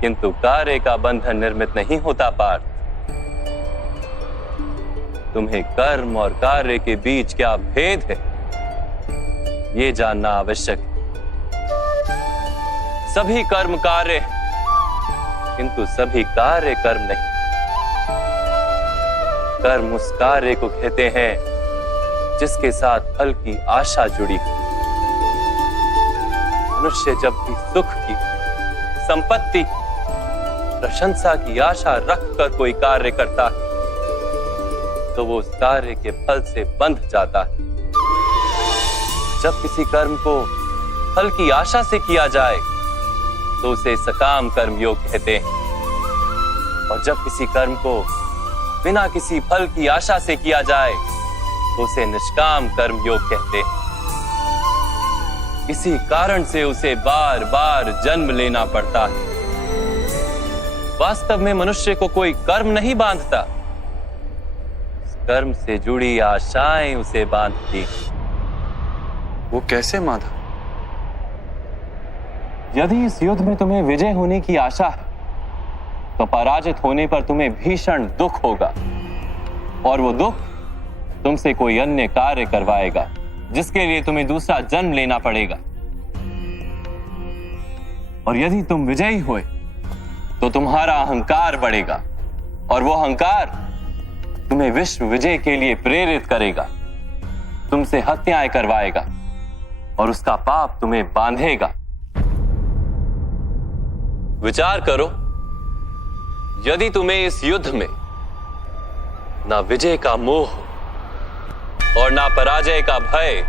किंतु कार्य का बंधन निर्मित नहीं होता पार्थ। तुम्हें कर्म और कार्य के बीच क्या भेद है, ये जानना आवश्यक है। सभी कर्म कार्य किंतु सभी कार्य कर्म नहीं। कर्म उस कार्य को कहते हैं जिसके साथ फल की आशा जुड़ी हो। मनुष्य जब भी सुख की, संपत्ति, प्रशंसा की आशा रखकर कोई कार्य करता है तो वो उस कार्य के फल से बंध जाता है। जब किसी कर्म को फल की आशा से किया जाए तो उसे सकाम कर्म योग कहते हैं, और जब किसी कर्म को बिना किसी फल की आशा से किया जाए तो उसे निष्काम कर्म योग कहते हैं। इसी कारण से उसे बार बार जन्म लेना पड़ता है। वास्तव में मनुष्य को कोई कर्म नहीं बांधता, कर्म से जुड़ी आशाएं उसे बांधती। वो कैसे माधव? यदि इस युद्ध में तुम्हें विजय होने की आशा है तो पराजित होने पर तुम्हें भीषण दुख होगा, और वो दुख तुमसे कोई अन्य कार्य करवाएगा जिसके लिए तुम्हें दूसरा जन्म लेना पड़ेगा। और यदि तुम विजयी हुए तो तुम्हारा अहंकार बढ़ेगा, और वो अहंकार तुम्हें विश्व विजय के लिए प्रेरित करेगा, तुमसे हत्याएं करवाएगा और उसका पाप तुम्हें बांधेगा। विचार करो, यदि तुम्हें इस युद्ध में ना विजय का मोह और ना पराजय का भय,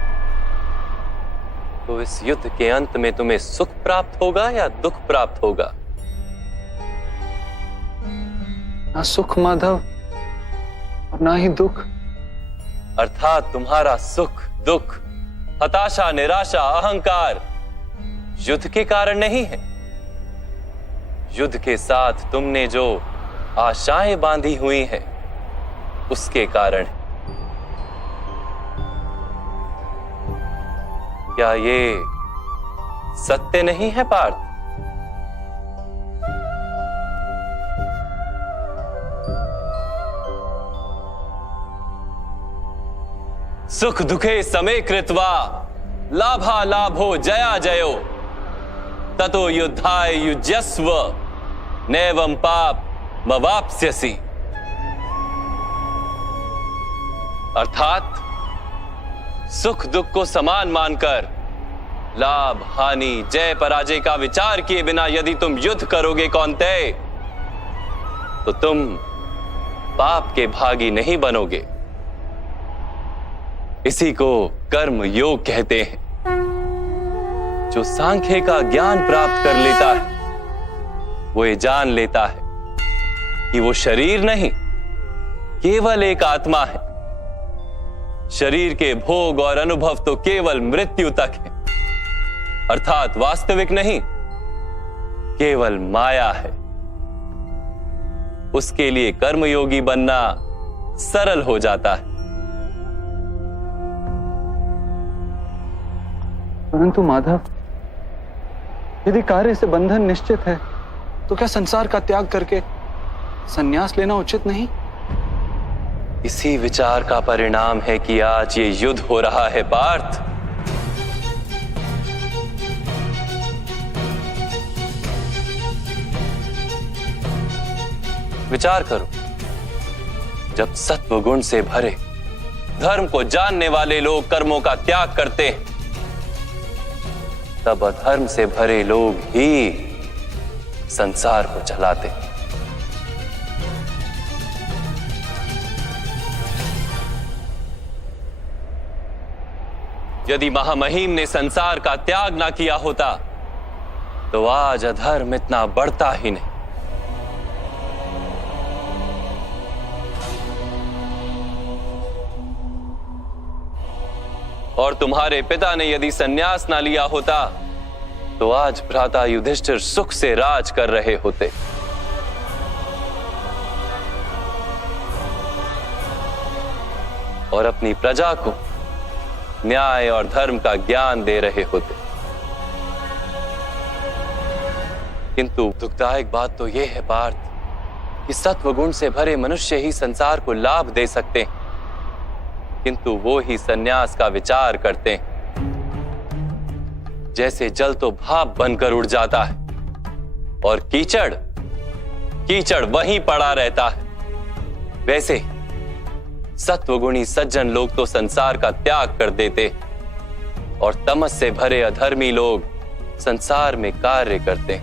तो इस युद्ध के अंत में तुम्हें सुख प्राप्त होगा या दुख प्राप्त होगा? ना सुख माधव और ना ही दुख। अर्थात तुम्हारा सुख, दुख, हताशा, निराशा, अहंकार युद्ध के कारण नहीं है। युद्ध के साथ तुमने जो आशाएं बांधी हुई हैं उसके कारण। क्या ये सत्य नहीं है पार्थ? सुख दुखे समे कृत्वा लाभा लाभो जया जयो ततो युद्धाय युज्यस्व नैवं पाप मवाप्स्यसि। अर्थात सुख दुख को समान मानकर लाभ हानि जय पराजय का विचार किए बिना यदि तुम युद्ध करोगे कौन्तेय, तो तुम पाप के भागी नहीं बनोगे। इसी को कर्म योग कहते हैं। जो सांख्य का ज्ञान प्राप्त कर लेता है वो ये जान लेता है कि वो शरीर नहीं, केवल एक आत्मा है। शरीर के भोग और अनुभव तो केवल मृत्यु तक है, अर्थात वास्तविक नहीं, केवल माया है। उसके लिए कर्मयोगी बनना सरल हो जाता है। परंतु माधव, यदि कार्य से बंधन निश्चित है तो क्या संसार का त्याग करके संन्यास लेना उचित नहीं? इसी विचार का परिणाम है कि आज ये युद्ध हो रहा है पार्थ। विचार करो, जब सत्व गुण से भरे धर्म को जानने वाले लोग कर्मों का त्याग करते हैं, तब अधर्म से भरे लोग ही संसार को चलाते हैं। यदि महामहिम ने संसार का त्याग ना किया होता तो आज अधर्म इतना बढ़ता ही नहीं। और तुम्हारे पिता ने यदि संन्यास ना लिया होता तो आज भ्राता युधिष्ठिर सुख से राज कर रहे होते। और अपनी प्रजा को न्याय और धर्म का ज्ञान दे रहे होते। किंतु दुखदायक बात तो यह है पार्थ कि सत्वगुण से भरे मनुष्य ही संसार को लाभ दे सकते हैं, किंतु वो ही संन्यास का विचार करते हैं। जैसे जल तो भाप बनकर उड़ जाता है और कीचड़ कीचड़ वहीं पड़ा रहता है। वैसे सत्वगुणी सज्जन लोग तो संसार का त्याग कर देते और तमस से भरे अधर्मी लोग संसार में कार्य करते।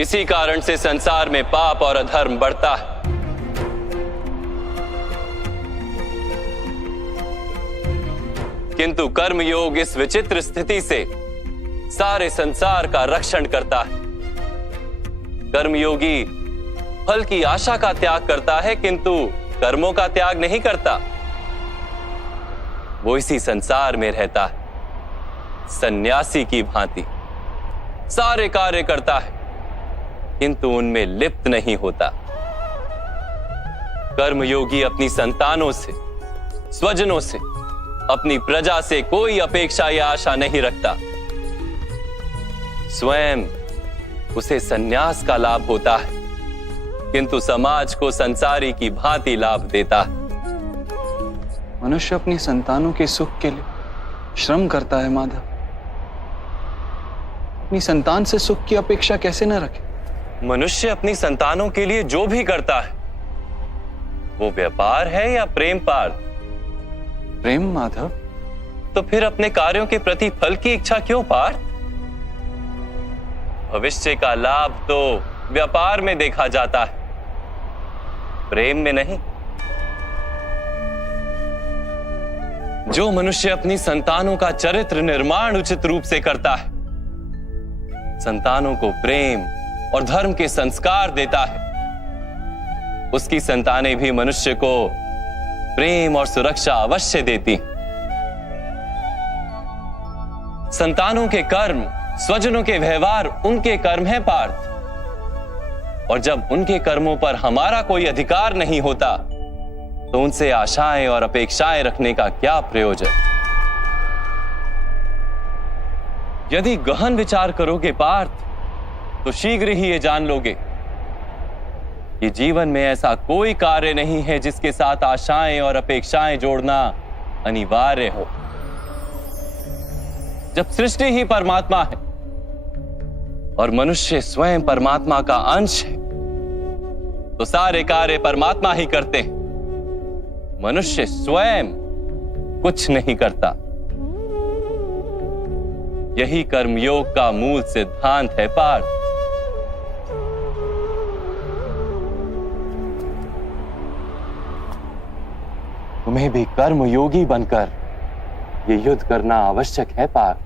इसी कारण से संसार में पाप और अधर्म बढ़ता है। किंतु कर्मयोग इस विचित्र स्थिति से सारे संसार का रक्षण करता है। कर्मयोगी फल की आशा का त्याग करता है, किंतु कर्मों का त्याग नहीं करता। वो इसी संसार में रहता है, सन्यासी की भांति सारे कार्य करता है, किंतु उनमें लिप्त नहीं होता। कर्मयोगी अपनी संतानों से, स्वजनों से, अपनी प्रजा से कोई अपेक्षा या आशा नहीं रखता। स्वयं उसे संन्यास का लाभ होता है, किंतु समाज को संसारी की भांति लाभ देता है। मनुष्य अपनी संतानों के सुख के लिए श्रम करता है माधव। अपनी संतान से सुख की अपेक्षा कैसे न रखे? मनुष्य अपनी संतानों के लिए जो भी करता है वो व्यापार है या प्रेम पार्थ? प्रेम माधव। तो फिर अपने कार्यों के प्रति फल की इच्छा क्यों पार्थ? भविष्य का लाभ तो व्यापार में देखा जाता है, प्रेम में नहीं। जो मनुष्य अपनी संतानों का चरित्र निर्माण उचित रूप से करता है, संतानों को प्रेम और धर्म के संस्कार देता है, उसकी संतानें भी मनुष्य को प्रेम और सुरक्षा अवश्य देती। संतानों के कर्म, स्वजनों के व्यवहार उनके कर्म है पार्थ। और जब उनके कर्मों पर हमारा कोई अधिकार नहीं होता, तो उनसे आशाएं और अपेक्षाएं रखने का क्या प्रयोजन? यदि गहन विचार करोगे पार्थ, तो शीघ्र ही ये जान लोगे कि जीवन में ऐसा कोई कार्य नहीं है जिसके साथ आशाएं और अपेक्षाएं जोड़ना अनिवार्य हो। जब सृष्टि ही परमात्मा है और मनुष्य स्वयं परमात्मा का अंश है, तो सारे कार्य परमात्मा ही करते हैं। मनुष्य स्वयं कुछ नहीं करता। यही कर्मयोग का मूल सिद्धांत है पार्थ। तुम्हें भी कर्मयोगी बनकर ये युद्ध करना आवश्यक है पार्थ।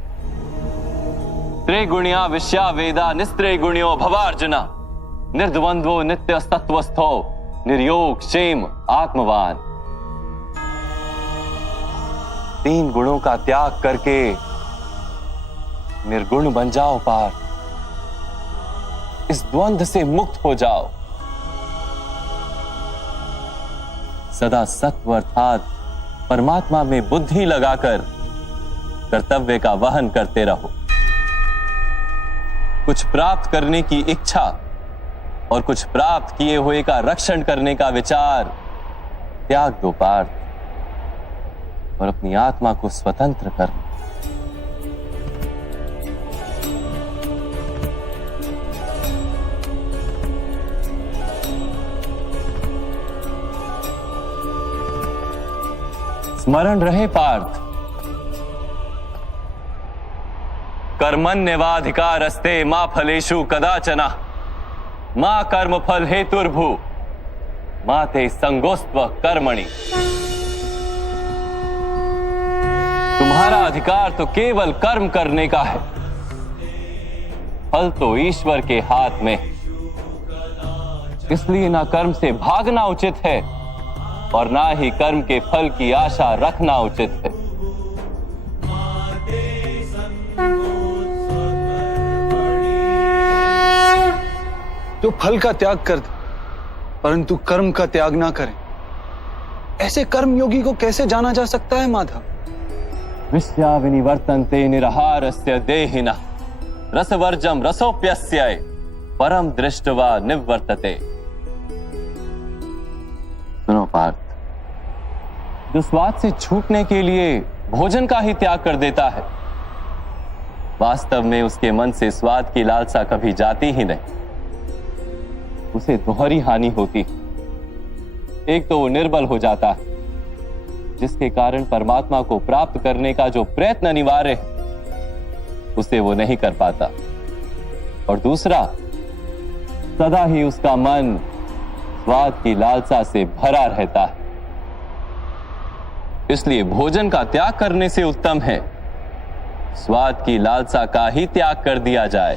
त्रिगुणिया विश्या वेदा निस्त्रिगुण्यो भवार्जुना, निर्द्वंद्वो नित्य तत्वस्थो निर्योग क्षेम आत्मवान। तीन गुणों का त्याग करके निर्गुण बन जाओ पार्थ। इस द्वंद्व से मुक्त हो जाओ। सदा सत्व अर्थात परमात्मा में बुद्धि लगाकर कर्तव्य का वहन करते रहो। कुछ प्राप्त करने की इच्छा और कुछ प्राप्त किए हुए का रक्षण करने का विचार त्याग दो पार्थ, और अपनी आत्मा को स्वतंत्र कर। स्मरण रहे पार्थ, कर्मण्यवाधिकारस्ते मा फलेषु कदाचन मा कर्म फल हेतुर्भु मा ते संगोस्त्व कर्मणि। तुम्हारा अधिकार तो केवल कर्म करने का है, फल तो ईश्वर के हाथ में। इसलिए ना कर्म से भागना उचित है और ना ही कर्म के फल की आशा रखना उचित है। जो फल का त्याग कर दे परंतु कर्म का त्याग ना करे, ऐसे कर्म योगी को कैसे जाना जा सकता है माधव? विश्या विनिवर्तन्ते निरहारस्य देहिनः रसवर्जम रसोप्यस्य परम दृष्ट्वा निवर्तते। सुनो पार्थ, जो स्वाद से छूटने के लिए भोजन का ही त्याग कर देता है, वास्तव में उसके मन से स्वाद की लालसा कभी जाती ही नहीं, उसे दोहरी हानि होती। एक तो वो निर्बल हो जाता है, जिसके कारण परमात्मा को प्राप्त करने का जो प्रयत्न अनिवार्य है उसे वो नहीं कर पाता, और दूसरा, सदा ही उसका मन स्वाद की लालसा से भरा रहता है। इसलिए भोजन का त्याग करने से उत्तम है स्वाद की लालसा का ही त्याग कर दिया जाए।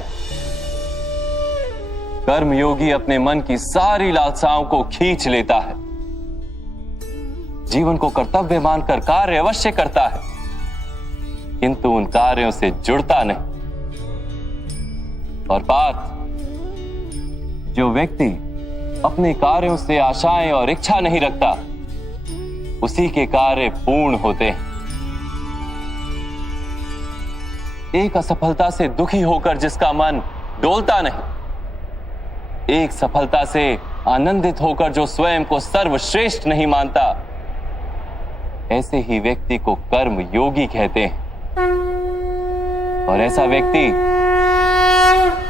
कर्मयोगी अपने मन की सारी लालसाओं को खींच लेता है, जीवन को कर्तव्य मानकर कार्य अवश्य करता है, किंतु उन कार्यों से जुड़ता नहीं। और बात, जो व्यक्ति अपने कार्यों से आशाएं और इच्छा नहीं रखता, उसी के कार्य पूर्ण होते हैं। एक असफलता से दुखी होकर जिसका मन डोलता नहीं, एक सफलता से आनंदित होकर जो स्वयं को सर्वश्रेष्ठ नहीं मानता, ऐसे ही व्यक्ति को कर्म योगी कहते हैं। और ऐसा व्यक्ति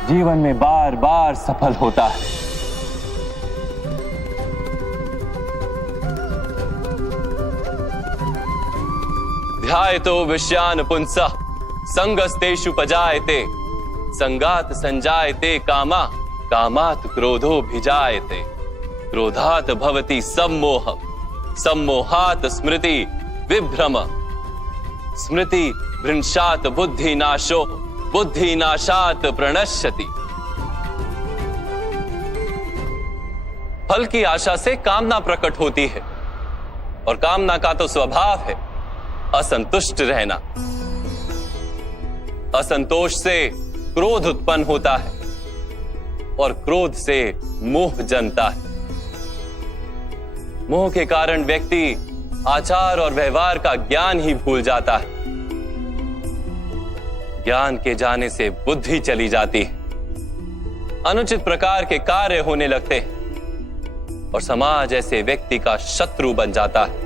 जीवन में बार बार सफल होता है। ध्यायतो विषयान पुंसः संगस्तेषु पजायते, संगात संजायते कामा, कामात् क्रोधो भिजायते, क्रोधात् भवति सम्मोह, सम्मोहात् स्मृति विभ्रम, स्मृति भ्रंशात् बुद्धि नाशो, बुद्धि नाशात् प्रणश्यति। फल की आशा से कामना प्रकट होती है, और कामना का तो स्वभाव है असंतुष्ट रहना। असंतोष से क्रोध उत्पन्न होता है, और क्रोध से मोह जन्मता है। मोह के कारण व्यक्ति आचार और व्यवहार का ज्ञान ही भूल जाता है। ज्ञान के जाने से बुद्धि चली जाती है, अनुचित प्रकार के कार्य होने लगते हैं, और समाज ऐसे व्यक्ति का शत्रु बन जाता है,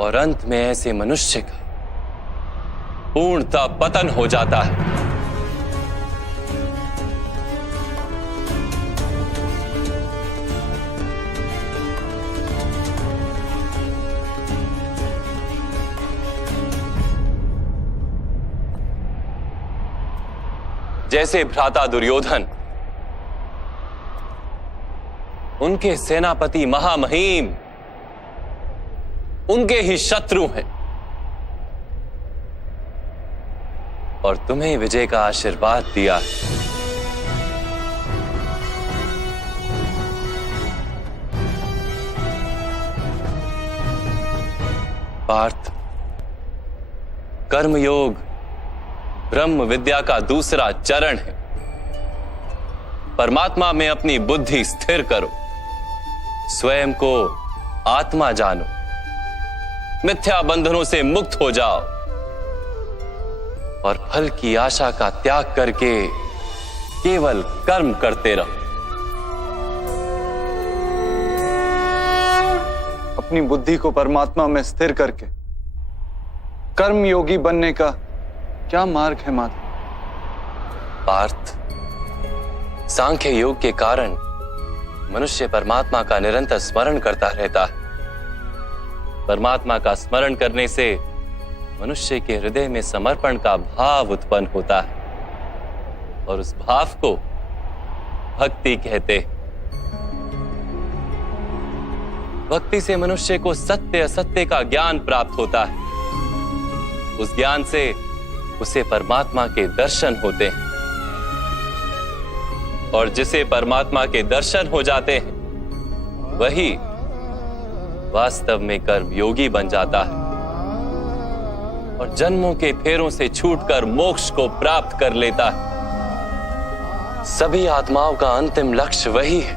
और अंत में ऐसे मनुष्य का पूर्णतः पतन हो जाता है। जैसे भ्राता दुर्योधन, उनके सेनापति महामहिम उनके ही शत्रु हैं, और तुम्हें विजय का आशीर्वाद दिया। पार्थ, कर्मयोग ब्रह्म विद्या का दूसरा चरण है। परमात्मा में अपनी बुद्धि स्थिर करो, स्वयं को आत्मा जानो, मिथ्या बंधनों से मुक्त हो जाओ, और फल की आशा का त्याग करके केवल कर्म करते रहो। अपनी बुद्धि को परमात्मा में स्थिर करके कर्म योगी बनने का क्या मार्ग है माधव? पार्थ, सांख्य योग के कारण मनुष्य परमात्मा का निरंतर स्मरण करता रहता है। परमात्मा का स्मरण करने से मनुष्य के हृदय में समर्पण का भाव उत्पन्न होता है, और उस भाव को भक्ति कहते हैं। भक्ति से मनुष्य को सत्य असत्य का ज्ञान प्राप्त होता है। उस ज्ञान से उसे परमात्मा के दर्शन होते हैं, और जिसे परमात्मा के दर्शन हो जाते हैं, वही वास्तव में कर्म योगी बन जाता है, और जन्मों के फेरों से छूटकर मोक्ष को प्राप्त कर लेता है। सभी आत्माओं का अंतिम लक्ष्य वही है,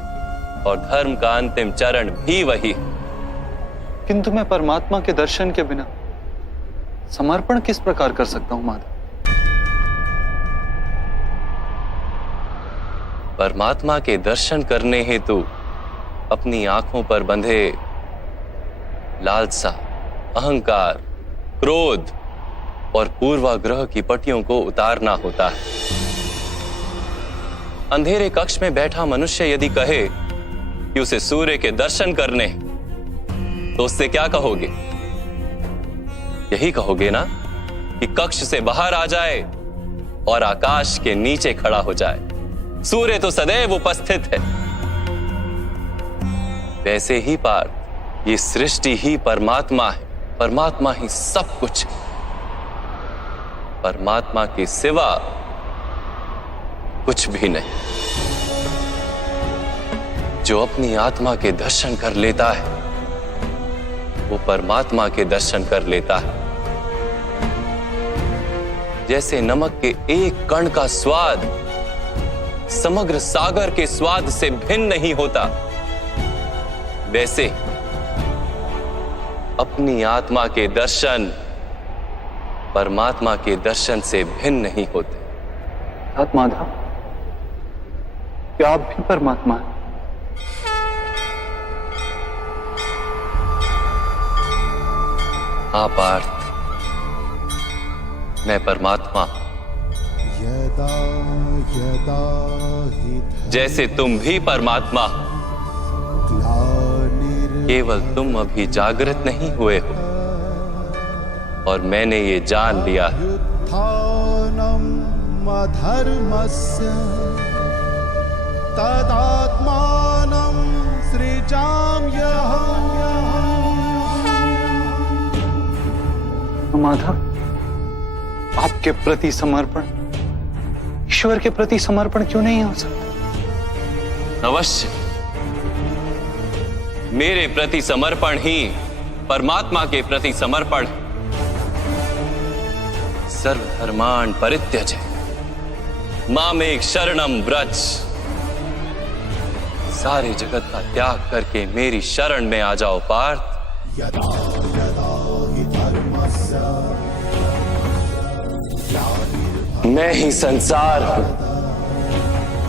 और धर्म का अंतिम चरण भी वही है। किंतु मैं परमात्मा के दर्शन के बिना समर्पण किस प्रकार कर सकता हूं माधव? परमात्मा के दर्शन करने हेतु अपनी आंखों पर बंधे लालसा, अहंकार, क्रोध और पूर्वाग्रह की पट्टियों को उतारना होता है। अंधेरे कक्ष में बैठा मनुष्य यदि कहे कि उसे सूर्य के दर्शन करने, तो उससे क्या कहोगे? यही कहोगे ना कि कक्ष से बाहर आ जाए और आकाश के नीचे खड़ा हो जाए। सूर्य तो सदैव उपस्थित है। वैसे ही पार्थ, ये सृष्टि ही परमात्मा है, परमात्मा ही सब कुछ है। परमात्मा के सिवा कुछ भी नहीं। जो अपनी आत्मा के दर्शन कर लेता है, वो परमात्मा के दर्शन कर लेता है। जैसे नमक के एक कण का स्वाद समग्र सागर के स्वाद से भिन्न नहीं होता, वैसे अपनी आत्मा के दर्शन परमात्मा के दर्शन से भिन्न नहीं होते। माधव, क्या आप भी परमात्मा हैं? हाँ पार्थ, मैं परमात्मा। यदा यदा हि जैसे तुम भी परमात्मा, केवल तुम अभी जागृत नहीं हुए हो और मैंने ये जान लिया है। उत्थानम् अधर्मस्य तदात्मानं सृजाम्यहम्। माधव, आपके प्रति समर्पण ईश्वर के प्रति समर्पण क्यों नहीं हो सकता? अवश्य, मेरे प्रति समर्पण ही परमात्मा के प्रति समर्पण है। सर्वधर्मान् परित्यज्य मामेक शरणं व्रज। सारे जगत का त्याग करके मेरी शरण में आ जाओ पार्थ। मैं ही संसार हूं,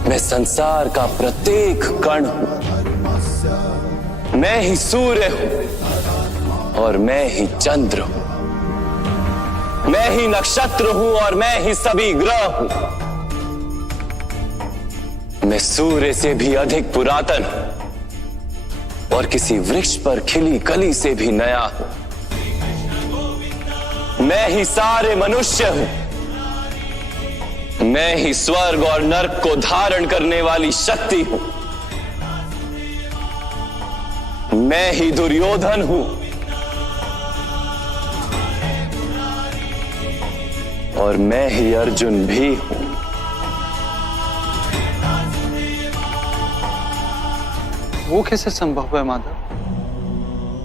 मैं संसार का प्रत्येक कण हूं, मैं ही सूर्य हूं और मैं ही चंद्र हूं, मैं ही नक्षत्र हूं और मैं ही सभी ग्रह हूं। मैं सूर्य से भी अधिक पुरातन हूं और किसी वृक्ष पर खिली कली से भी नया हूं। मैं ही सारे मनुष्य हूं, मैं ही स्वर्ग और नरक को धारण करने वाली शक्ति हूं। मैं ही दुर्योधन हूं और मैं ही अर्जुन भी हूं। वो कैसे संभव है माधव?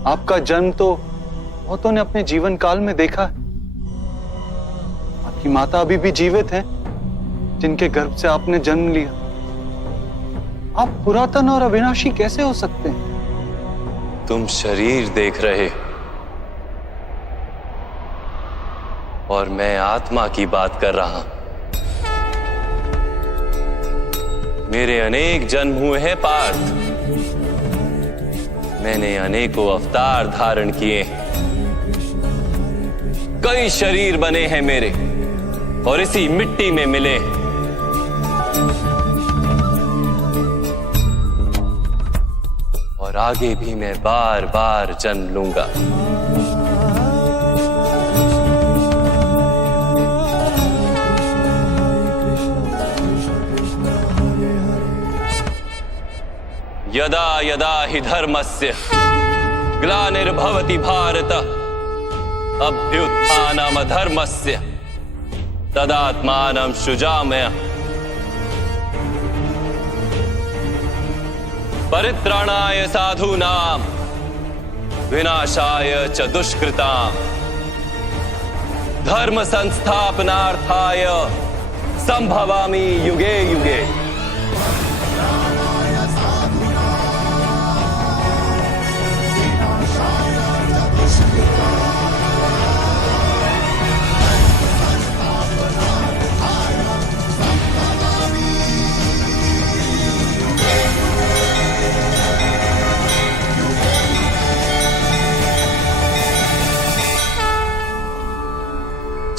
आपका जन्म तो बहुतों ने अपने जीवन काल में देखा है। आपकी माता अभी भी जीवित हैं, जिनके गर्भ से आपने जन्म लिया। आप पुरातन और अविनाशी कैसे हो सकते हैं? तुम शरीर देख रहे हो और मैं आत्मा की बात कर रहा हूं। मेरे अनेक जन्म हुए हैं पार्थ। मैंने अनेकों अवतार धारण किए हैं। कई शरीर बने हैं मेरे और इसी मिट्टी में मिले हैं। और आगे भी मैं बार बार जन्म लूंगा। यदा यदा हि धर्मस्य ग्लानिर्भवति भारत अभ्युत्थानम् अधर्मस्य तदात्मानं सृजाम्यहम्। परित्राणाय साधूनां विनाशाय च दुष्कृतां धर्म संस्थापनार्थाय संभवामि युगे युगे।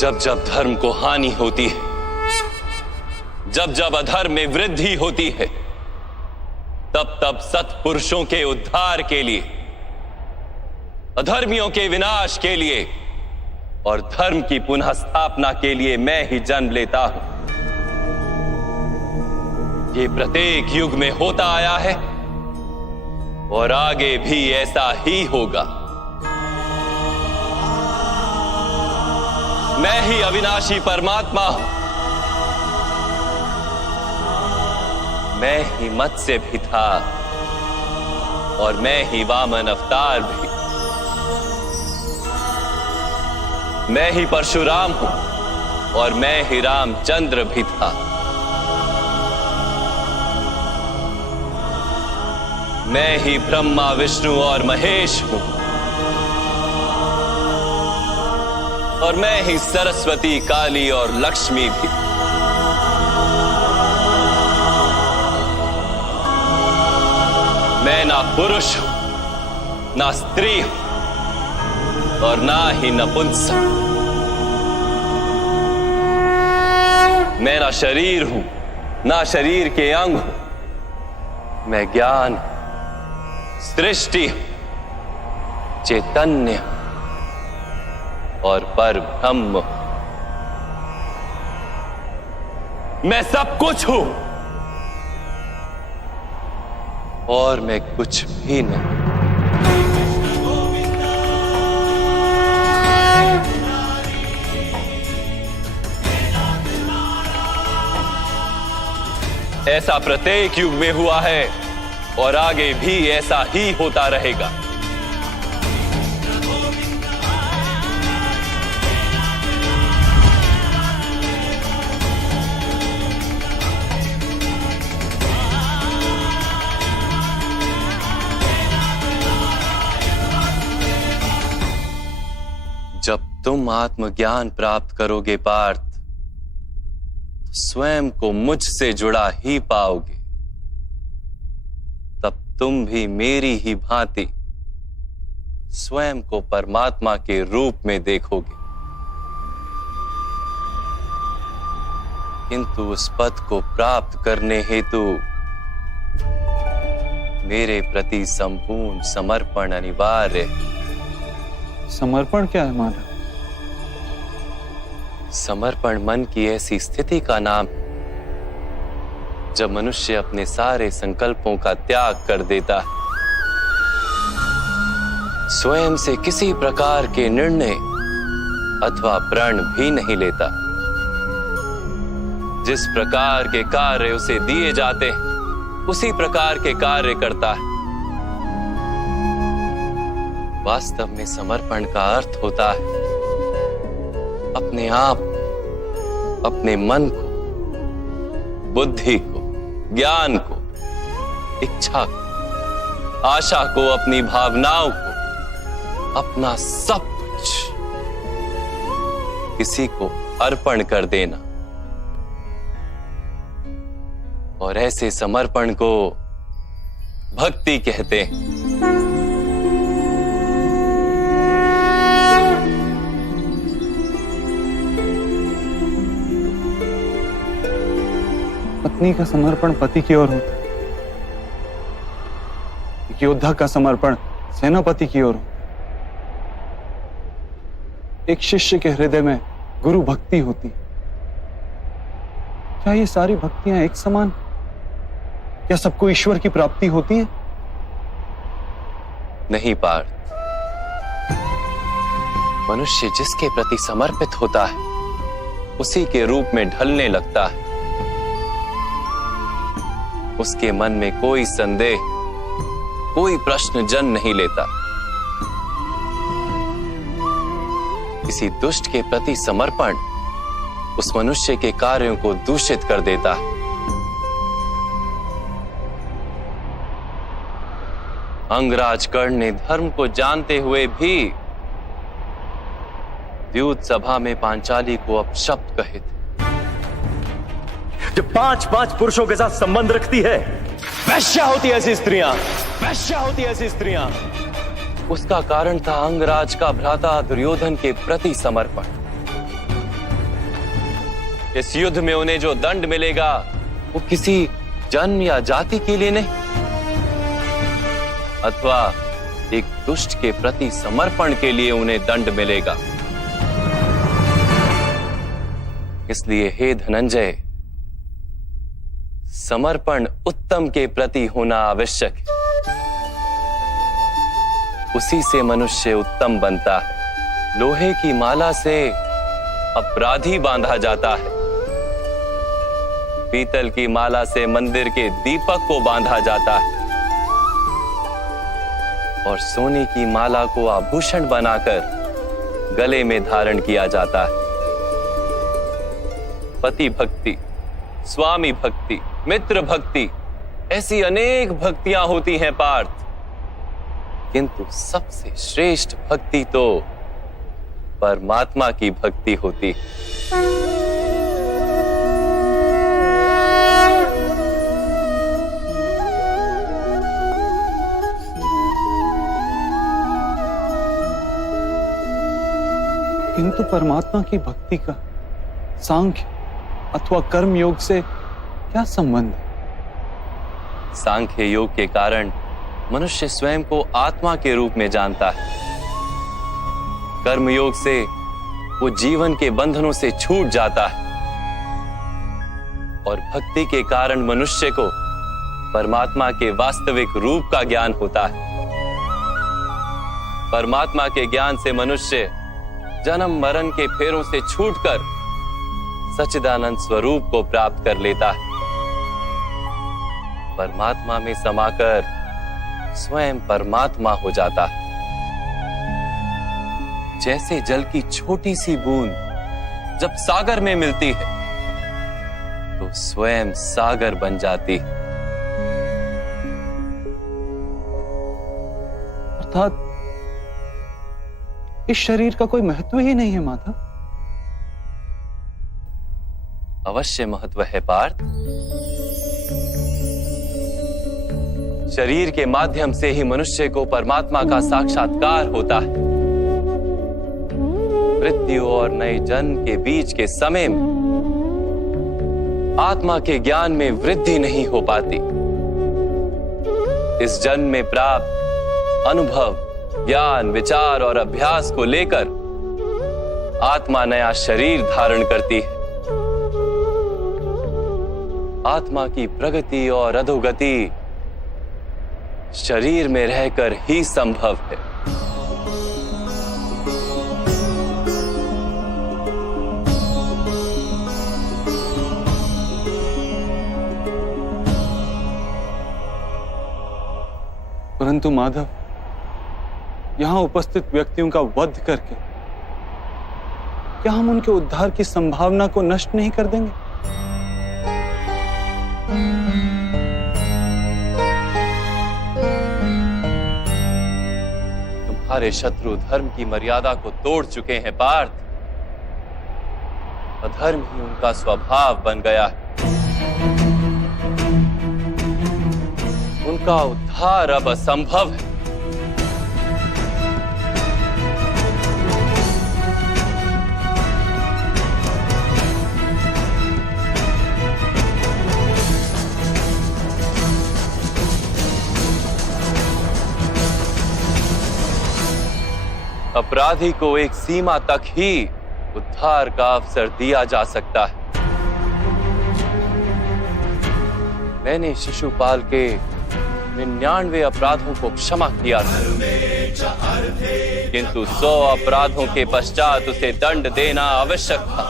जब जब धर्म को हानि होती है, जब जब अधर्म में वृद्धि होती है, तब तब सत्पुरुषों के उद्धार के लिए, अधर्मियों के विनाश के लिए और धर्म की पुनः स्थापना के लिए मैं ही जन्म लेता हूं। ये प्रत्येक युग में होता आया है और आगे भी ऐसा ही होगा। मैं ही अविनाशी परमात्मा हूं। मैं ही मत्स्य भी था और मैं ही वामन अवतार भी। मैं ही परशुराम हूं और मैं ही रामचंद्र भी था। मैं ही ब्रह्मा विष्णु और महेश हूं और मैं ही सरस्वती काली और लक्ष्मी भी। मैं ना पुरुष हूं, ना स्त्री हूं और ना ही नपुंसक। मैं ना शरीर हूं, ना शरीर के अंग हूं। मैं ज्ञान, सृष्टि, चैतन्य और पर ब्रह्म। मैं सब कुछ हूं और मैं कुछ भी नहीं। ऐसा प्रत्येक युग में हुआ है और आगे भी ऐसा ही होता रहेगा। जब तुम आत्मज्ञान प्राप्त करोगे पार्थ, तो स्वयं को मुझसे जुड़ा ही पाओगे। तब तुम भी मेरी ही भांति स्वयं को परमात्मा के रूप में देखोगे। किंतु उस पद को प्राप्त करने हेतु मेरे प्रति संपूर्ण समर्पण अनिवार्य है। समर्पण क्या है माधव? समर्पण मन की ऐसी स्थिति का नाम जब मनुष्य अपने सारे संकल्पों का त्याग कर देता है, स्वयं से किसी प्रकार के निर्णय अथवा प्रण भी नहीं लेता। जिस प्रकार के कार्य उसे दिए जाते हैं उसी प्रकार के कार्य करता है। वास्तव में समर्पण का अर्थ होता है अपने आप, अपने मन को, बुद्धि को, ज्ञान को, इच्छा को, आशा को, अपनी भावनाओं को, अपना सब कुछ किसी को अर्पण कर देना। और ऐसे समर्पण को भक्ति कहते हैं। पत्नी का समर्पण पति की ओर होता है, एक योद्धा का समर्पण सेनापति की ओर होता है। एक शिष्य के हृदय में गुरु भक्ति होती है। क्या ये सारी भक्तियां एक समान? क्या सबको ईश्वर की प्राप्ति होती है? नहीं पार्थ, मनुष्य जिसके प्रति समर्पित होता है उसी के रूप में ढलने लगता है। उसके मन में कोई संदेह, कोई प्रश्न जन्म नहीं लेता। किसी दुष्ट के प्रति समर्पण उस मनुष्य के कार्यों को दूषित कर देता है। अंगराज कर्ण ने धर्म को जानते हुए भी द्यूत सभा में पांचाली को अपशब्द कहे थे। जो 5-5 पुरुषों के साथ संबंध रखती है, वैश्या होती है ऐसी स्त्रियां, वैश्या होती है ऐसी स्त्रियां। उसका कारण था अंगराज का भ्राता दुर्योधन के प्रति समर्पण। इस युद्ध में उन्हें जो दंड मिलेगा वो किसी जन्म या जाति के लिए नहीं, अथवा एक दुष्ट के प्रति समर्पण के लिए उन्हें दंड मिलेगा। इसलिए हे धनंजय, समर्पण उत्तम के प्रति होना आवश्यक है। उसी से मनुष्य उत्तम बनता है। लोहे की माला से अपराधी बांधा जाता है, पीतल की माला से मंदिर के दीपक को बांधा जाता है, और सोने की माला को आभूषण बनाकर गले में धारण किया जाता है। पति भक्ति, स्वामी भक्ति, मित्र भक्ति, ऐसी अनेक भक्तियां होती हैं पार्थ, किंतु सबसे श्रेष्ठ भक्ति तो परमात्मा की भक्ति होती है। किंतु परमात्मा की भक्ति का सांख्य अथवा कर्म योग से क्या संबंध है? सांख्य योग के कारण मनुष्य स्वयं को आत्मा के रूप में जानता है। कर्म योग से वो जीवन के बंधनों से छूट जाता है, और भक्ति के कारण मनुष्य को परमात्मा के वास्तविक रूप का ज्ञान होता है। परमात्मा के ज्ञान से मनुष्य जन्म मरण के फेरों से छूटकर सच्चिदानंद स्वरूप को प्राप्त कर लेता है। परमात्मा में समाकर स्वयं परमात्मा हो जाता है। जैसे जल की छोटी सी बूंद जब सागर में मिलती है तो स्वयं सागर बन जाती है। अर्थात इस शरीर का कोई महत्व ही नहीं है माधव। अवश्य महत्व है पार्थ। शरीर के माध्यम से ही मनुष्य को परमात्मा का साक्षात्कार होता है। मृत्यु और नए जन्म के बीच के समय में आत्मा के ज्ञान में वृद्धि नहीं हो पाती। इस जन्म में प्राप्त अनुभव, ज्ञान, विचार और अभ्यास को लेकर आत्मा नया शरीर धारण करती है। आत्मा की प्रगति और अधोगति शरीर में रहकर ही संभव है। परंतु माधव, यहां उपस्थित व्यक्तियों का वध करके क्या हम उनके उद्धार की संभावना को नष्ट नहीं कर देंगे? तुम्हारे शत्रु धर्म की मर्यादा को तोड़ चुके हैं पार्थ। अधर्म ही उनका स्वभाव बन गया है। उनका उद्धार अब असंभव है। अपराधी को एक सीमा तक ही उद्धार का अवसर दिया जा सकता है। मैंने शिशुपाल के 99 अपराधों को क्षमा किया था, किंतु 100 अपराधों के पश्चात उसे दंड देना आवश्यक था।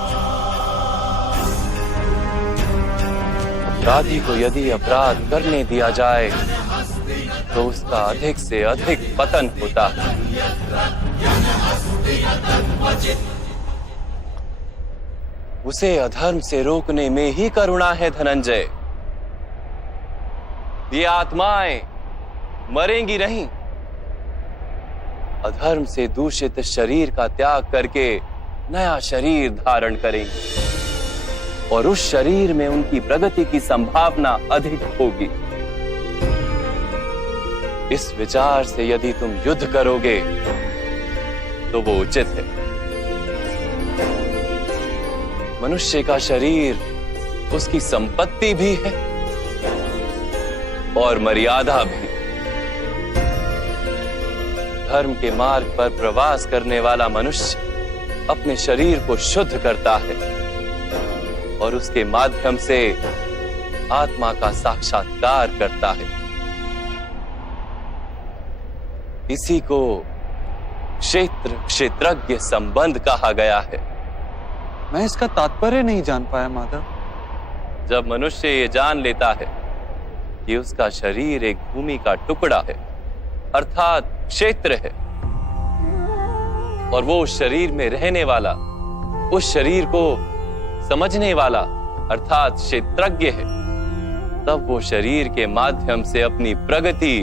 अपराधी को यदि अपराध करने दिया जाए तो उसका अधिक से अधिक पतन होता है। उसे अधर्म से रोकने में ही करुणा है धनंजय। ये आत्माएं मरेंगी नहीं, अधर्म से दूषित शरीर का त्याग करके नया शरीर धारण करेंगी, और उस शरीर में उनकी प्रगति की संभावना अधिक होगी। इस विचार से यदि तुम युद्ध करोगे तो वो उचित है। मनुष्य का शरीर उसकी संपत्ति भी है और मर्यादा भी। धर्म के मार्ग पर प्रवास करने वाला मनुष्य अपने शरीर को शुद्ध करता है और उसके माध्यम से आत्मा का साक्षात्कार करता है। इसी को क्षेत्र क्षेत्रज्ञ संबंध कहा गया है। मैं इसका तात्पर्य नहीं जान पाया माधव। जब मनुष्य ये जान लेता है कि उसका शरीर एक भूमि का टुकड़ा है अर्थात क्षेत्र है और वो उस शरीर में रहने वाला, उस शरीर को समझने वाला अर्थात क्षेत्रज्ञ है, तब वो शरीर के माध्यम से अपनी प्रगति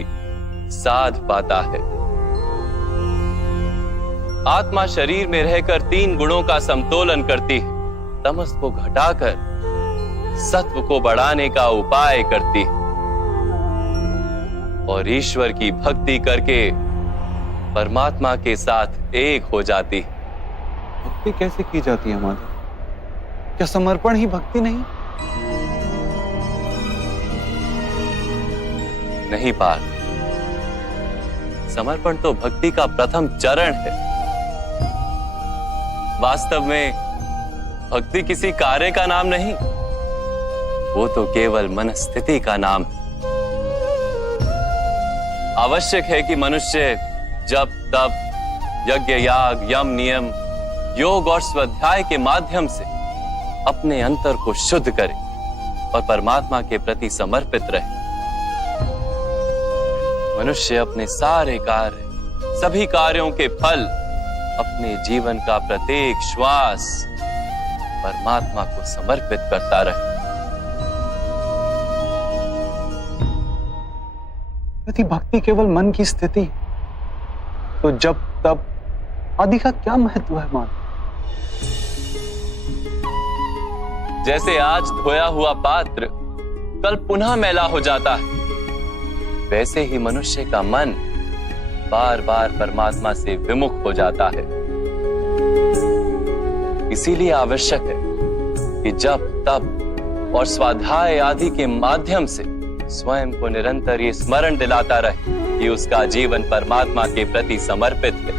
साध पाता है। आत्मा शरीर में रहकर 3 गुणों का समतोलन करती है। तमस को घटाकर सत्व को बढ़ाने का उपाय करती है और ईश्वर की भक्ति करके परमात्मा के साथ एक हो जाती है। भक्ति कैसे की जाती है माधव? क्या समर्पण ही भक्ति नहीं? नहीं पार्थ, समर्पण तो भक्ति का प्रथम चरण है। वास्तव में भक्ति किसी कार्य का नाम नहीं, वो तो केवल मनस्थिति का नाम है। आवश्यक है कि मनुष्य जप तप यज्ञ याग यम नियम योग और स्वाध्याय के माध्यम से अपने अंतर को शुद्ध करे और परमात्मा के प्रति समर्पित रहे। मनुष्य अपने सारे कार्य, सभी कार्यों के फल, अपने जीवन का प्रत्येक श्वास परमात्मा को समर्पित करता रहे। यदि भक्ति केवल मन की स्थिति तो जब तब आदि का क्या महत्व है माधव? जैसे आज धोया हुआ पात्र कल पुनः मैला हो जाता है, वैसे ही मनुष्य का मन बार बार परमात्मा से विमुख हो जाता है। इसीलिए आवश्यक है कि जप तप और स्वाध्याय आदि के माध्यम से स्वयं को निरंतर ये स्मरण दिलाता रहे कि उसका जीवन परमात्मा के प्रति समर्पित है।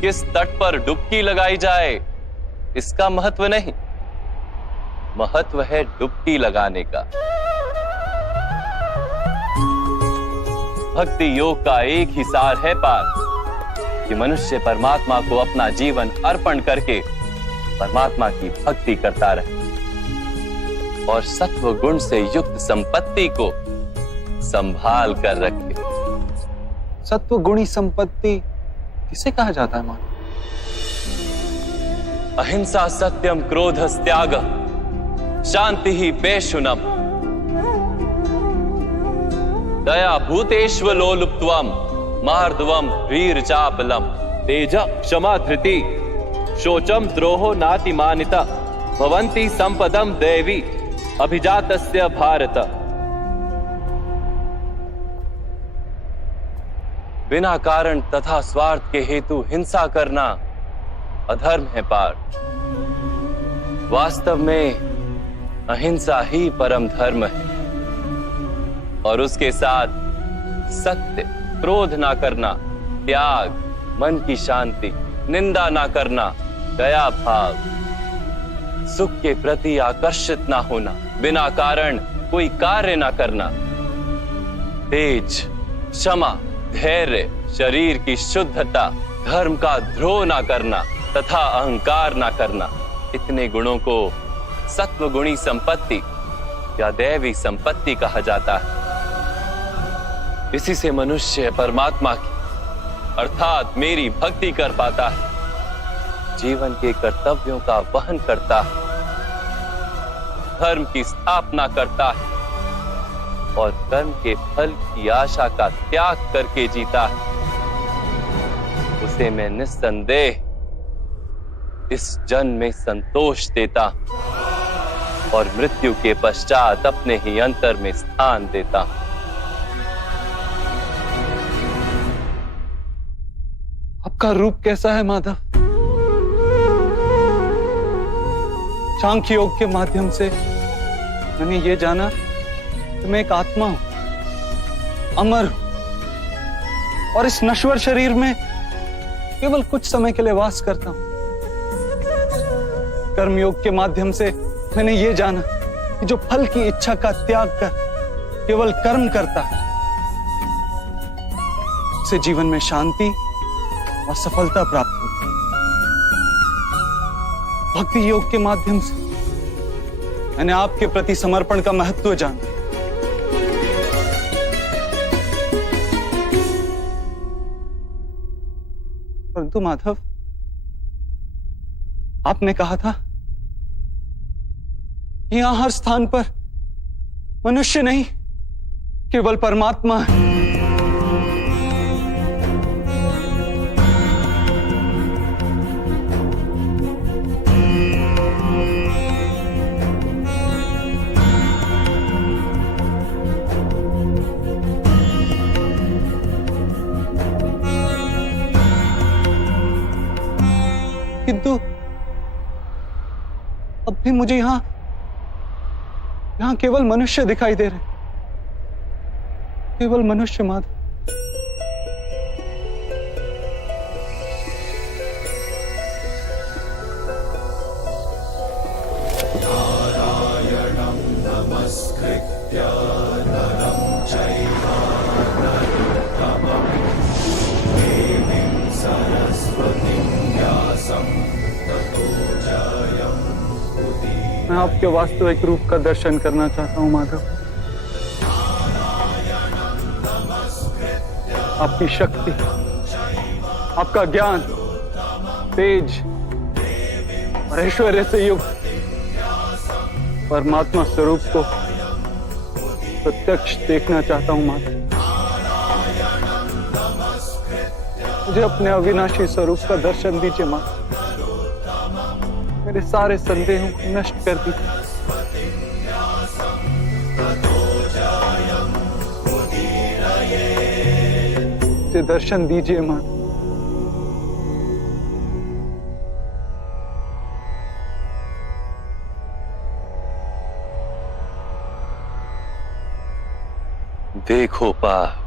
किस तट पर डुबकी लगाई जाए इसका महत्व नहीं, महत्व है डुबकी लगाने का। भक्ति योग का एक ही सार है पार्थ कि मनुष्य परमात्मा को अपना जीवन अर्पण करके परमात्मा की भक्ति करता रहे और सत्व गुण से युक्त संपत्ति को संभाल कर रखे। सत्व गुणी संपत्ति किसे कहा जाता है माधव? अहिंसा सत्यम क्रोध त्याग शांति ही पेशुनम दया भूतेष्व लोलुप्त्वम मार्दवम वीर चापलम तेज क्षमा धृति शोचम द्रोहो नातिमानिता भवन्ति संपदम देवी अभिजातस्य भारत। बिना कारण तथा स्वार्थ के हेतु हिंसा करना अधर्म है पार्थ। वास्तव में अहिंसा ही परम धर्म है और उसके साथ सत्य, क्रोध ना करना, त्याग, मन की शांति, निंदा ना करना, दया भाव, सुख के प्रति आकर्षित ना होना, बिना कारण कोई कार्य ना करना, तेज, क्षमा, धैर्य, शरीर की शुद्धता, धर्म का द्रोह ना करना तथा अहंकार ना करना, इतने गुणों को सत्व गुणी संपत्ति या दैवी संपत्ति कहा जाता है। इसी से मनुष्य परमात्मा की अर्थात मेरी भक्ति कर पाता है, जीवन के कर्तव्यों का वहन करता है, धर्म की स्थापना करता है और कर्म के फल की आशा का त्याग करके जीता है। उसे मैं निस्संदेह इस जन्म में संतोष देता और मृत्यु के पश्चात अपने ही अंतर में स्थान देता हूं। आपका रूप कैसा है माधव? सांख्य योग के माध्यम से मैंने ये जाना कि मैं एक आत्मा हूं, अमर हूं, और इस नश्वर शरीर में केवल कुछ समय के लिए वास करता हूं। कर्मयोग के माध्यम से मैंने ये जाना कि जो फल की इच्छा का त्याग कर केवल कर्म करता है, उसे जीवन में शांति और सफलता प्राप्त होती है। भक्ति योग के माध्यम से मैंने आपके प्रति समर्पण का महत्व जाना। परंतु माधव, आपने कहा था कि यहां हर स्थान पर मनुष्य नहीं, केवल परमात्मा है। किंतु अब भी मुझे यहां केवल मनुष्य दिखाई दे रहे, केवल मनुष्य माधव। मैं आपके वास्तविक रूप का दर्शन करना चाहता हूं माधव। आपकी शक्ति, आपका ज्ञान, तेज और ऐश्वर्य से युक्त परमात्मा स्वरूप को प्रत्यक्ष देखना चाहता हूं माधव। मुझे अपने अविनाशी स्वरूप का दर्शन दीजिए माधव। मेरे सारे संदेहों को नष्ट कर दीजिए। मुझे दर्शन दीजिए माधव। देखो पार्थ,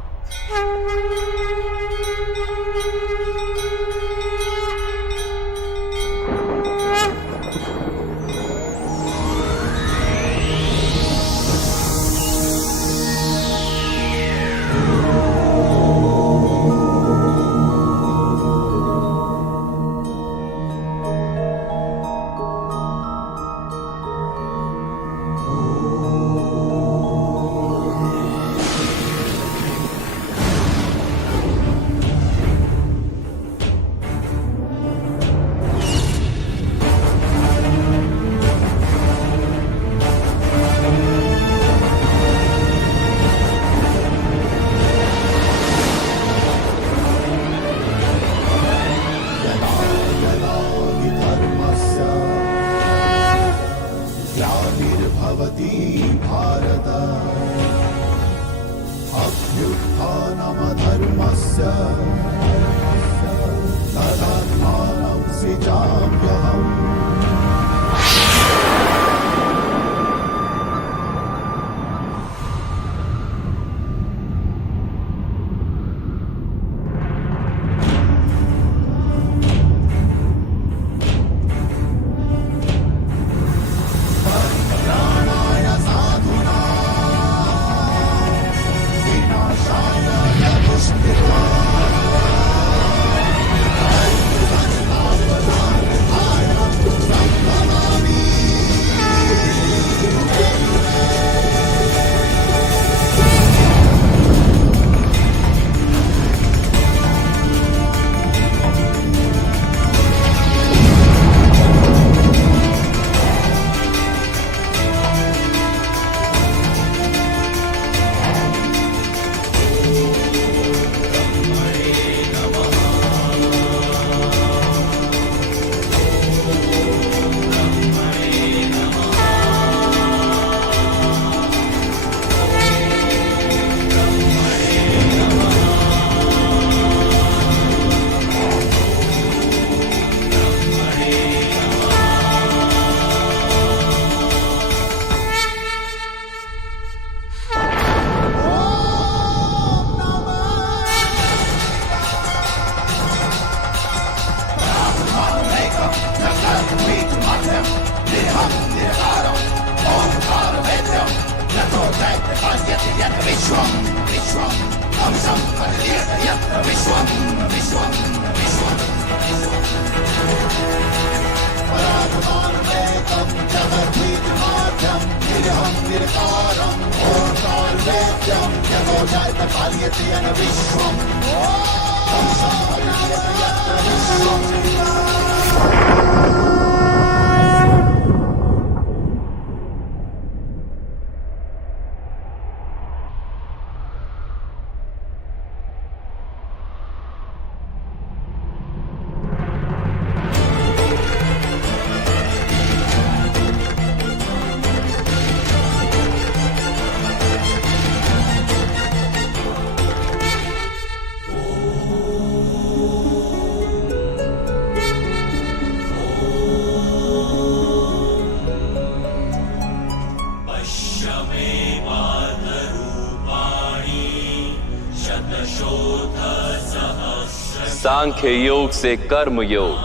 सांख्य योग से कर्म योग,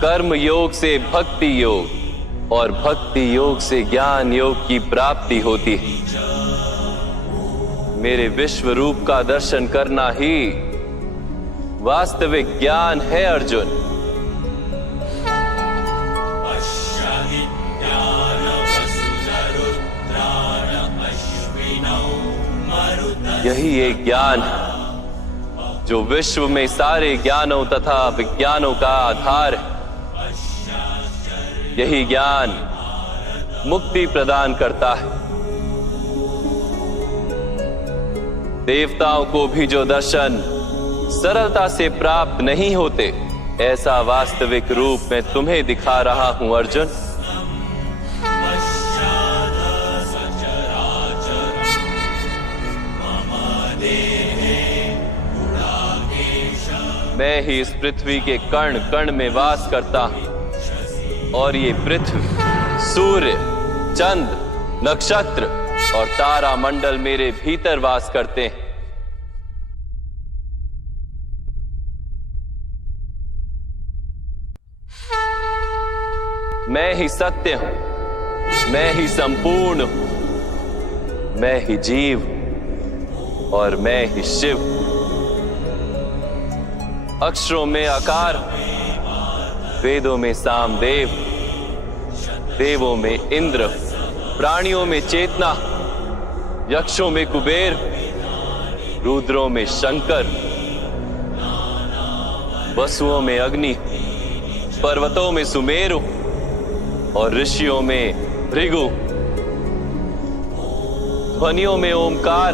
कर्म योग से भक्ति योग और भक्ति योग से ज्ञान योग की प्राप्ति होती है। मेरे विश्व रूप का दर्शन करना ही वास्तविक ज्ञान है अर्जुन। यही एक ज्ञान है जो विश्व में सारे ज्ञानों तथा विज्ञानों का आधार है। यही ज्ञान मुक्ति प्रदान करता है। देवताओं को भी जो दर्शन सरलता से प्राप्त नहीं होते, ऐसा वास्तविक रूप मैं तुम्हें दिखा रहा हूं अर्जुन। मैं ही इस पृथ्वी के कण कण में वास करता हूं और ये पृथ्वी, सूर्य, चंद्र, नक्षत्र और तारा मंडल मेरे भीतर वास करते हैं। मैं ही सत्य हूं, मैं ही संपूर्ण हूं, मैं ही जीव और मैं ही शिव। अक्षरों में आकार, वेदों में सामदेव, देवों में इंद्र, प्राणियों में चेतना, यक्षों में कुबेर, रुद्रों में शंकर, वसुओं में अग्नि, पर्वतों में सुमेरु और ऋषियों में भृगु, ध्वनियों में ओमकार,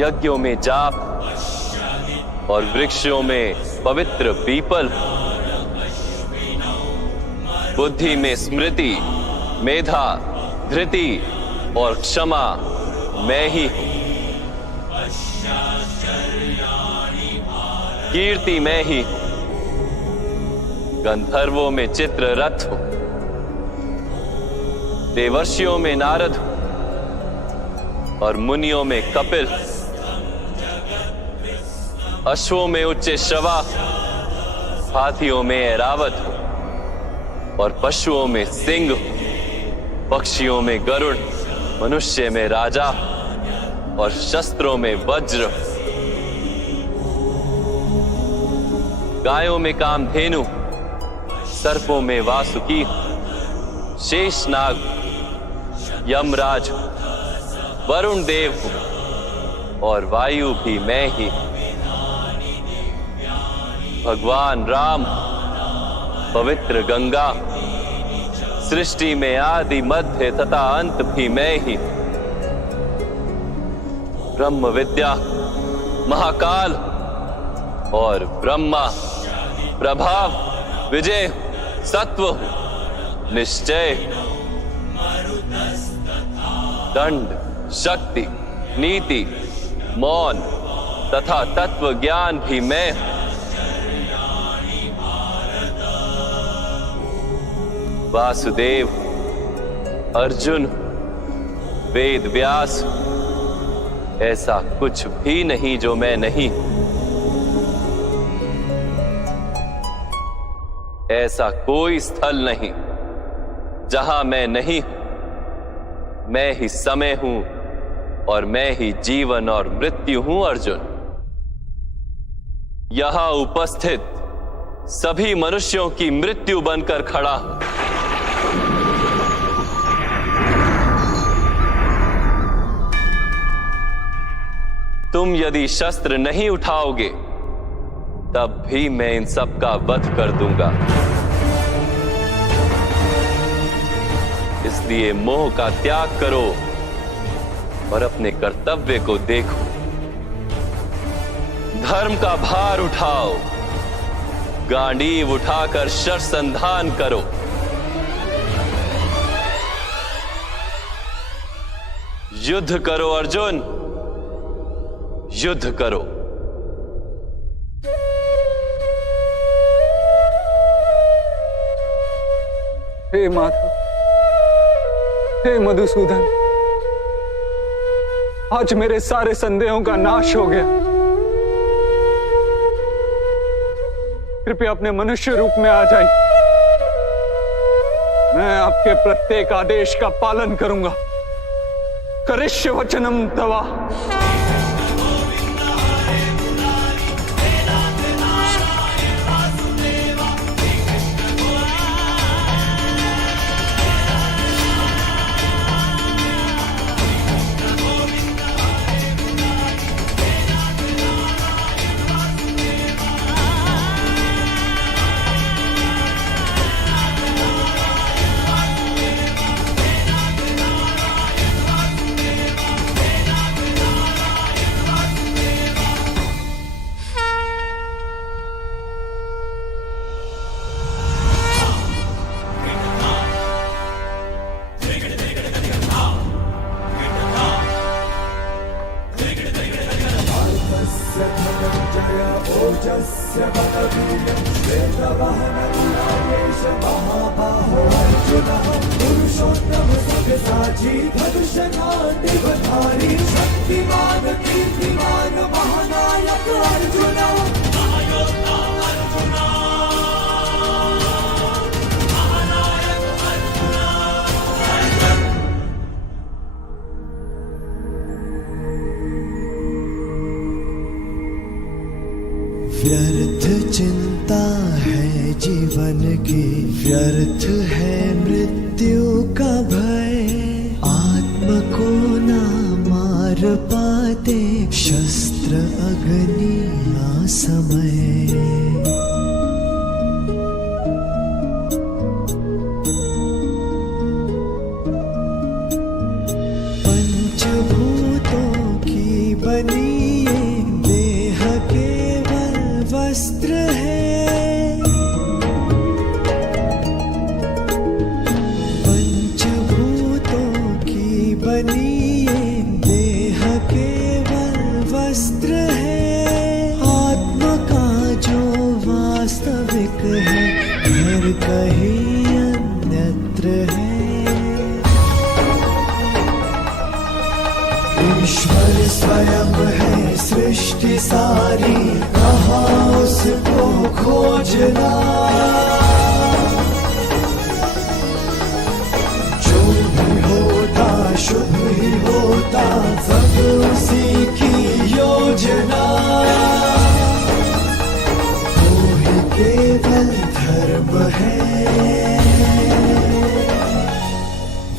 यज्ञों में जाप और वृक्षों में पवित्र पीपल, बुद्धि में स्मृति, मेधा, धृति और क्षमा मैं ही हूं। कीर्ति मैं ही हूं। गंधर्वों में चित्ररथ हूं, देवर्षियों में नारद हूं और मुनियों में कपिल, अश्वों में उच्च श्रवा, हाथियों में ऐरावत हूं और पशुओं में सिंह, पक्षियों में गरुड़, मनुष्य में राजा और शस्त्रों में वज्र, गायों में कामधेनु, सर्पों में वासुकी, शेषनाग, यमराज, वरुण देव और वायु भी मैं ही। भगवान राम, पवित्र गंगा, सृष्टि में आदि मध्य तथा अंत भी मैं ही। ब्रह्म विद्या, महाकाल और ब्रह्मा, प्रभाव, विजय, सत्व, निश्चय, दंड, शक्ति, नीति, मौन तथा तत्व ज्ञान भी मैं हूं। वासुदेव, अर्जुन, वेद व्यास, ऐसा कुछ भी नहीं जो मैं नहीं। ऐसा कोई स्थल नहीं जहां मैं नहीं हूं। मैं ही समय हूं और मैं ही जीवन और मृत्यु हूं अर्जुन। यहां उपस्थित सभी मनुष्यों की मृत्यु बनकर खड़ा हूं। तुम यदि शस्त्र नहीं उठाओगे तब भी मैं इन सब का वध कर दूंगा। इसलिए मोह का त्याग करो और अपने कर्तव्य को देखो। धर्म का भार उठाओ, गांडीव उठाकर शरसंधान करो। युद्ध करो अर्जुन, युद्ध करो। हे माधव, हे मधुसूदन, आज मेरे सारे संदेहों का नाश हो गया। कृपया अपने मनुष्य रूप में आ जाइए। मैं आपके प्रत्येक आदेश का पालन करूंगा। करिष्य वचनम तवा। व्यर्थ चिंता है जीवन की, व्यर्थ है मृत्यु का भय। आत्म को ना मार पाते शस्त्र अग्नि असमय। पंचभूतों की बनी वस्त्र है, पंचभूतों की बनी ये देह केवल वस्त्र है। आत्मा का जो वास्तविक है घर कहीं अन्यत्र है। ईश्वर स्वयं है सृष्टि सारी, कहाँ उसको खोजना। जो भी होता शुभ ही होता, सब उसी की योजना। वो ही केवल धर्म है।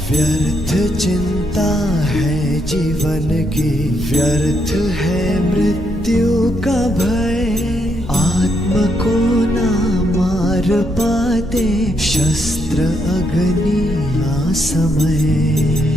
व्यर्थ चिंता है जीवन की, व्यर्थ है मृत्यु का भय। आत्म को ना मार पाते शस्त्र अग्नि असमय।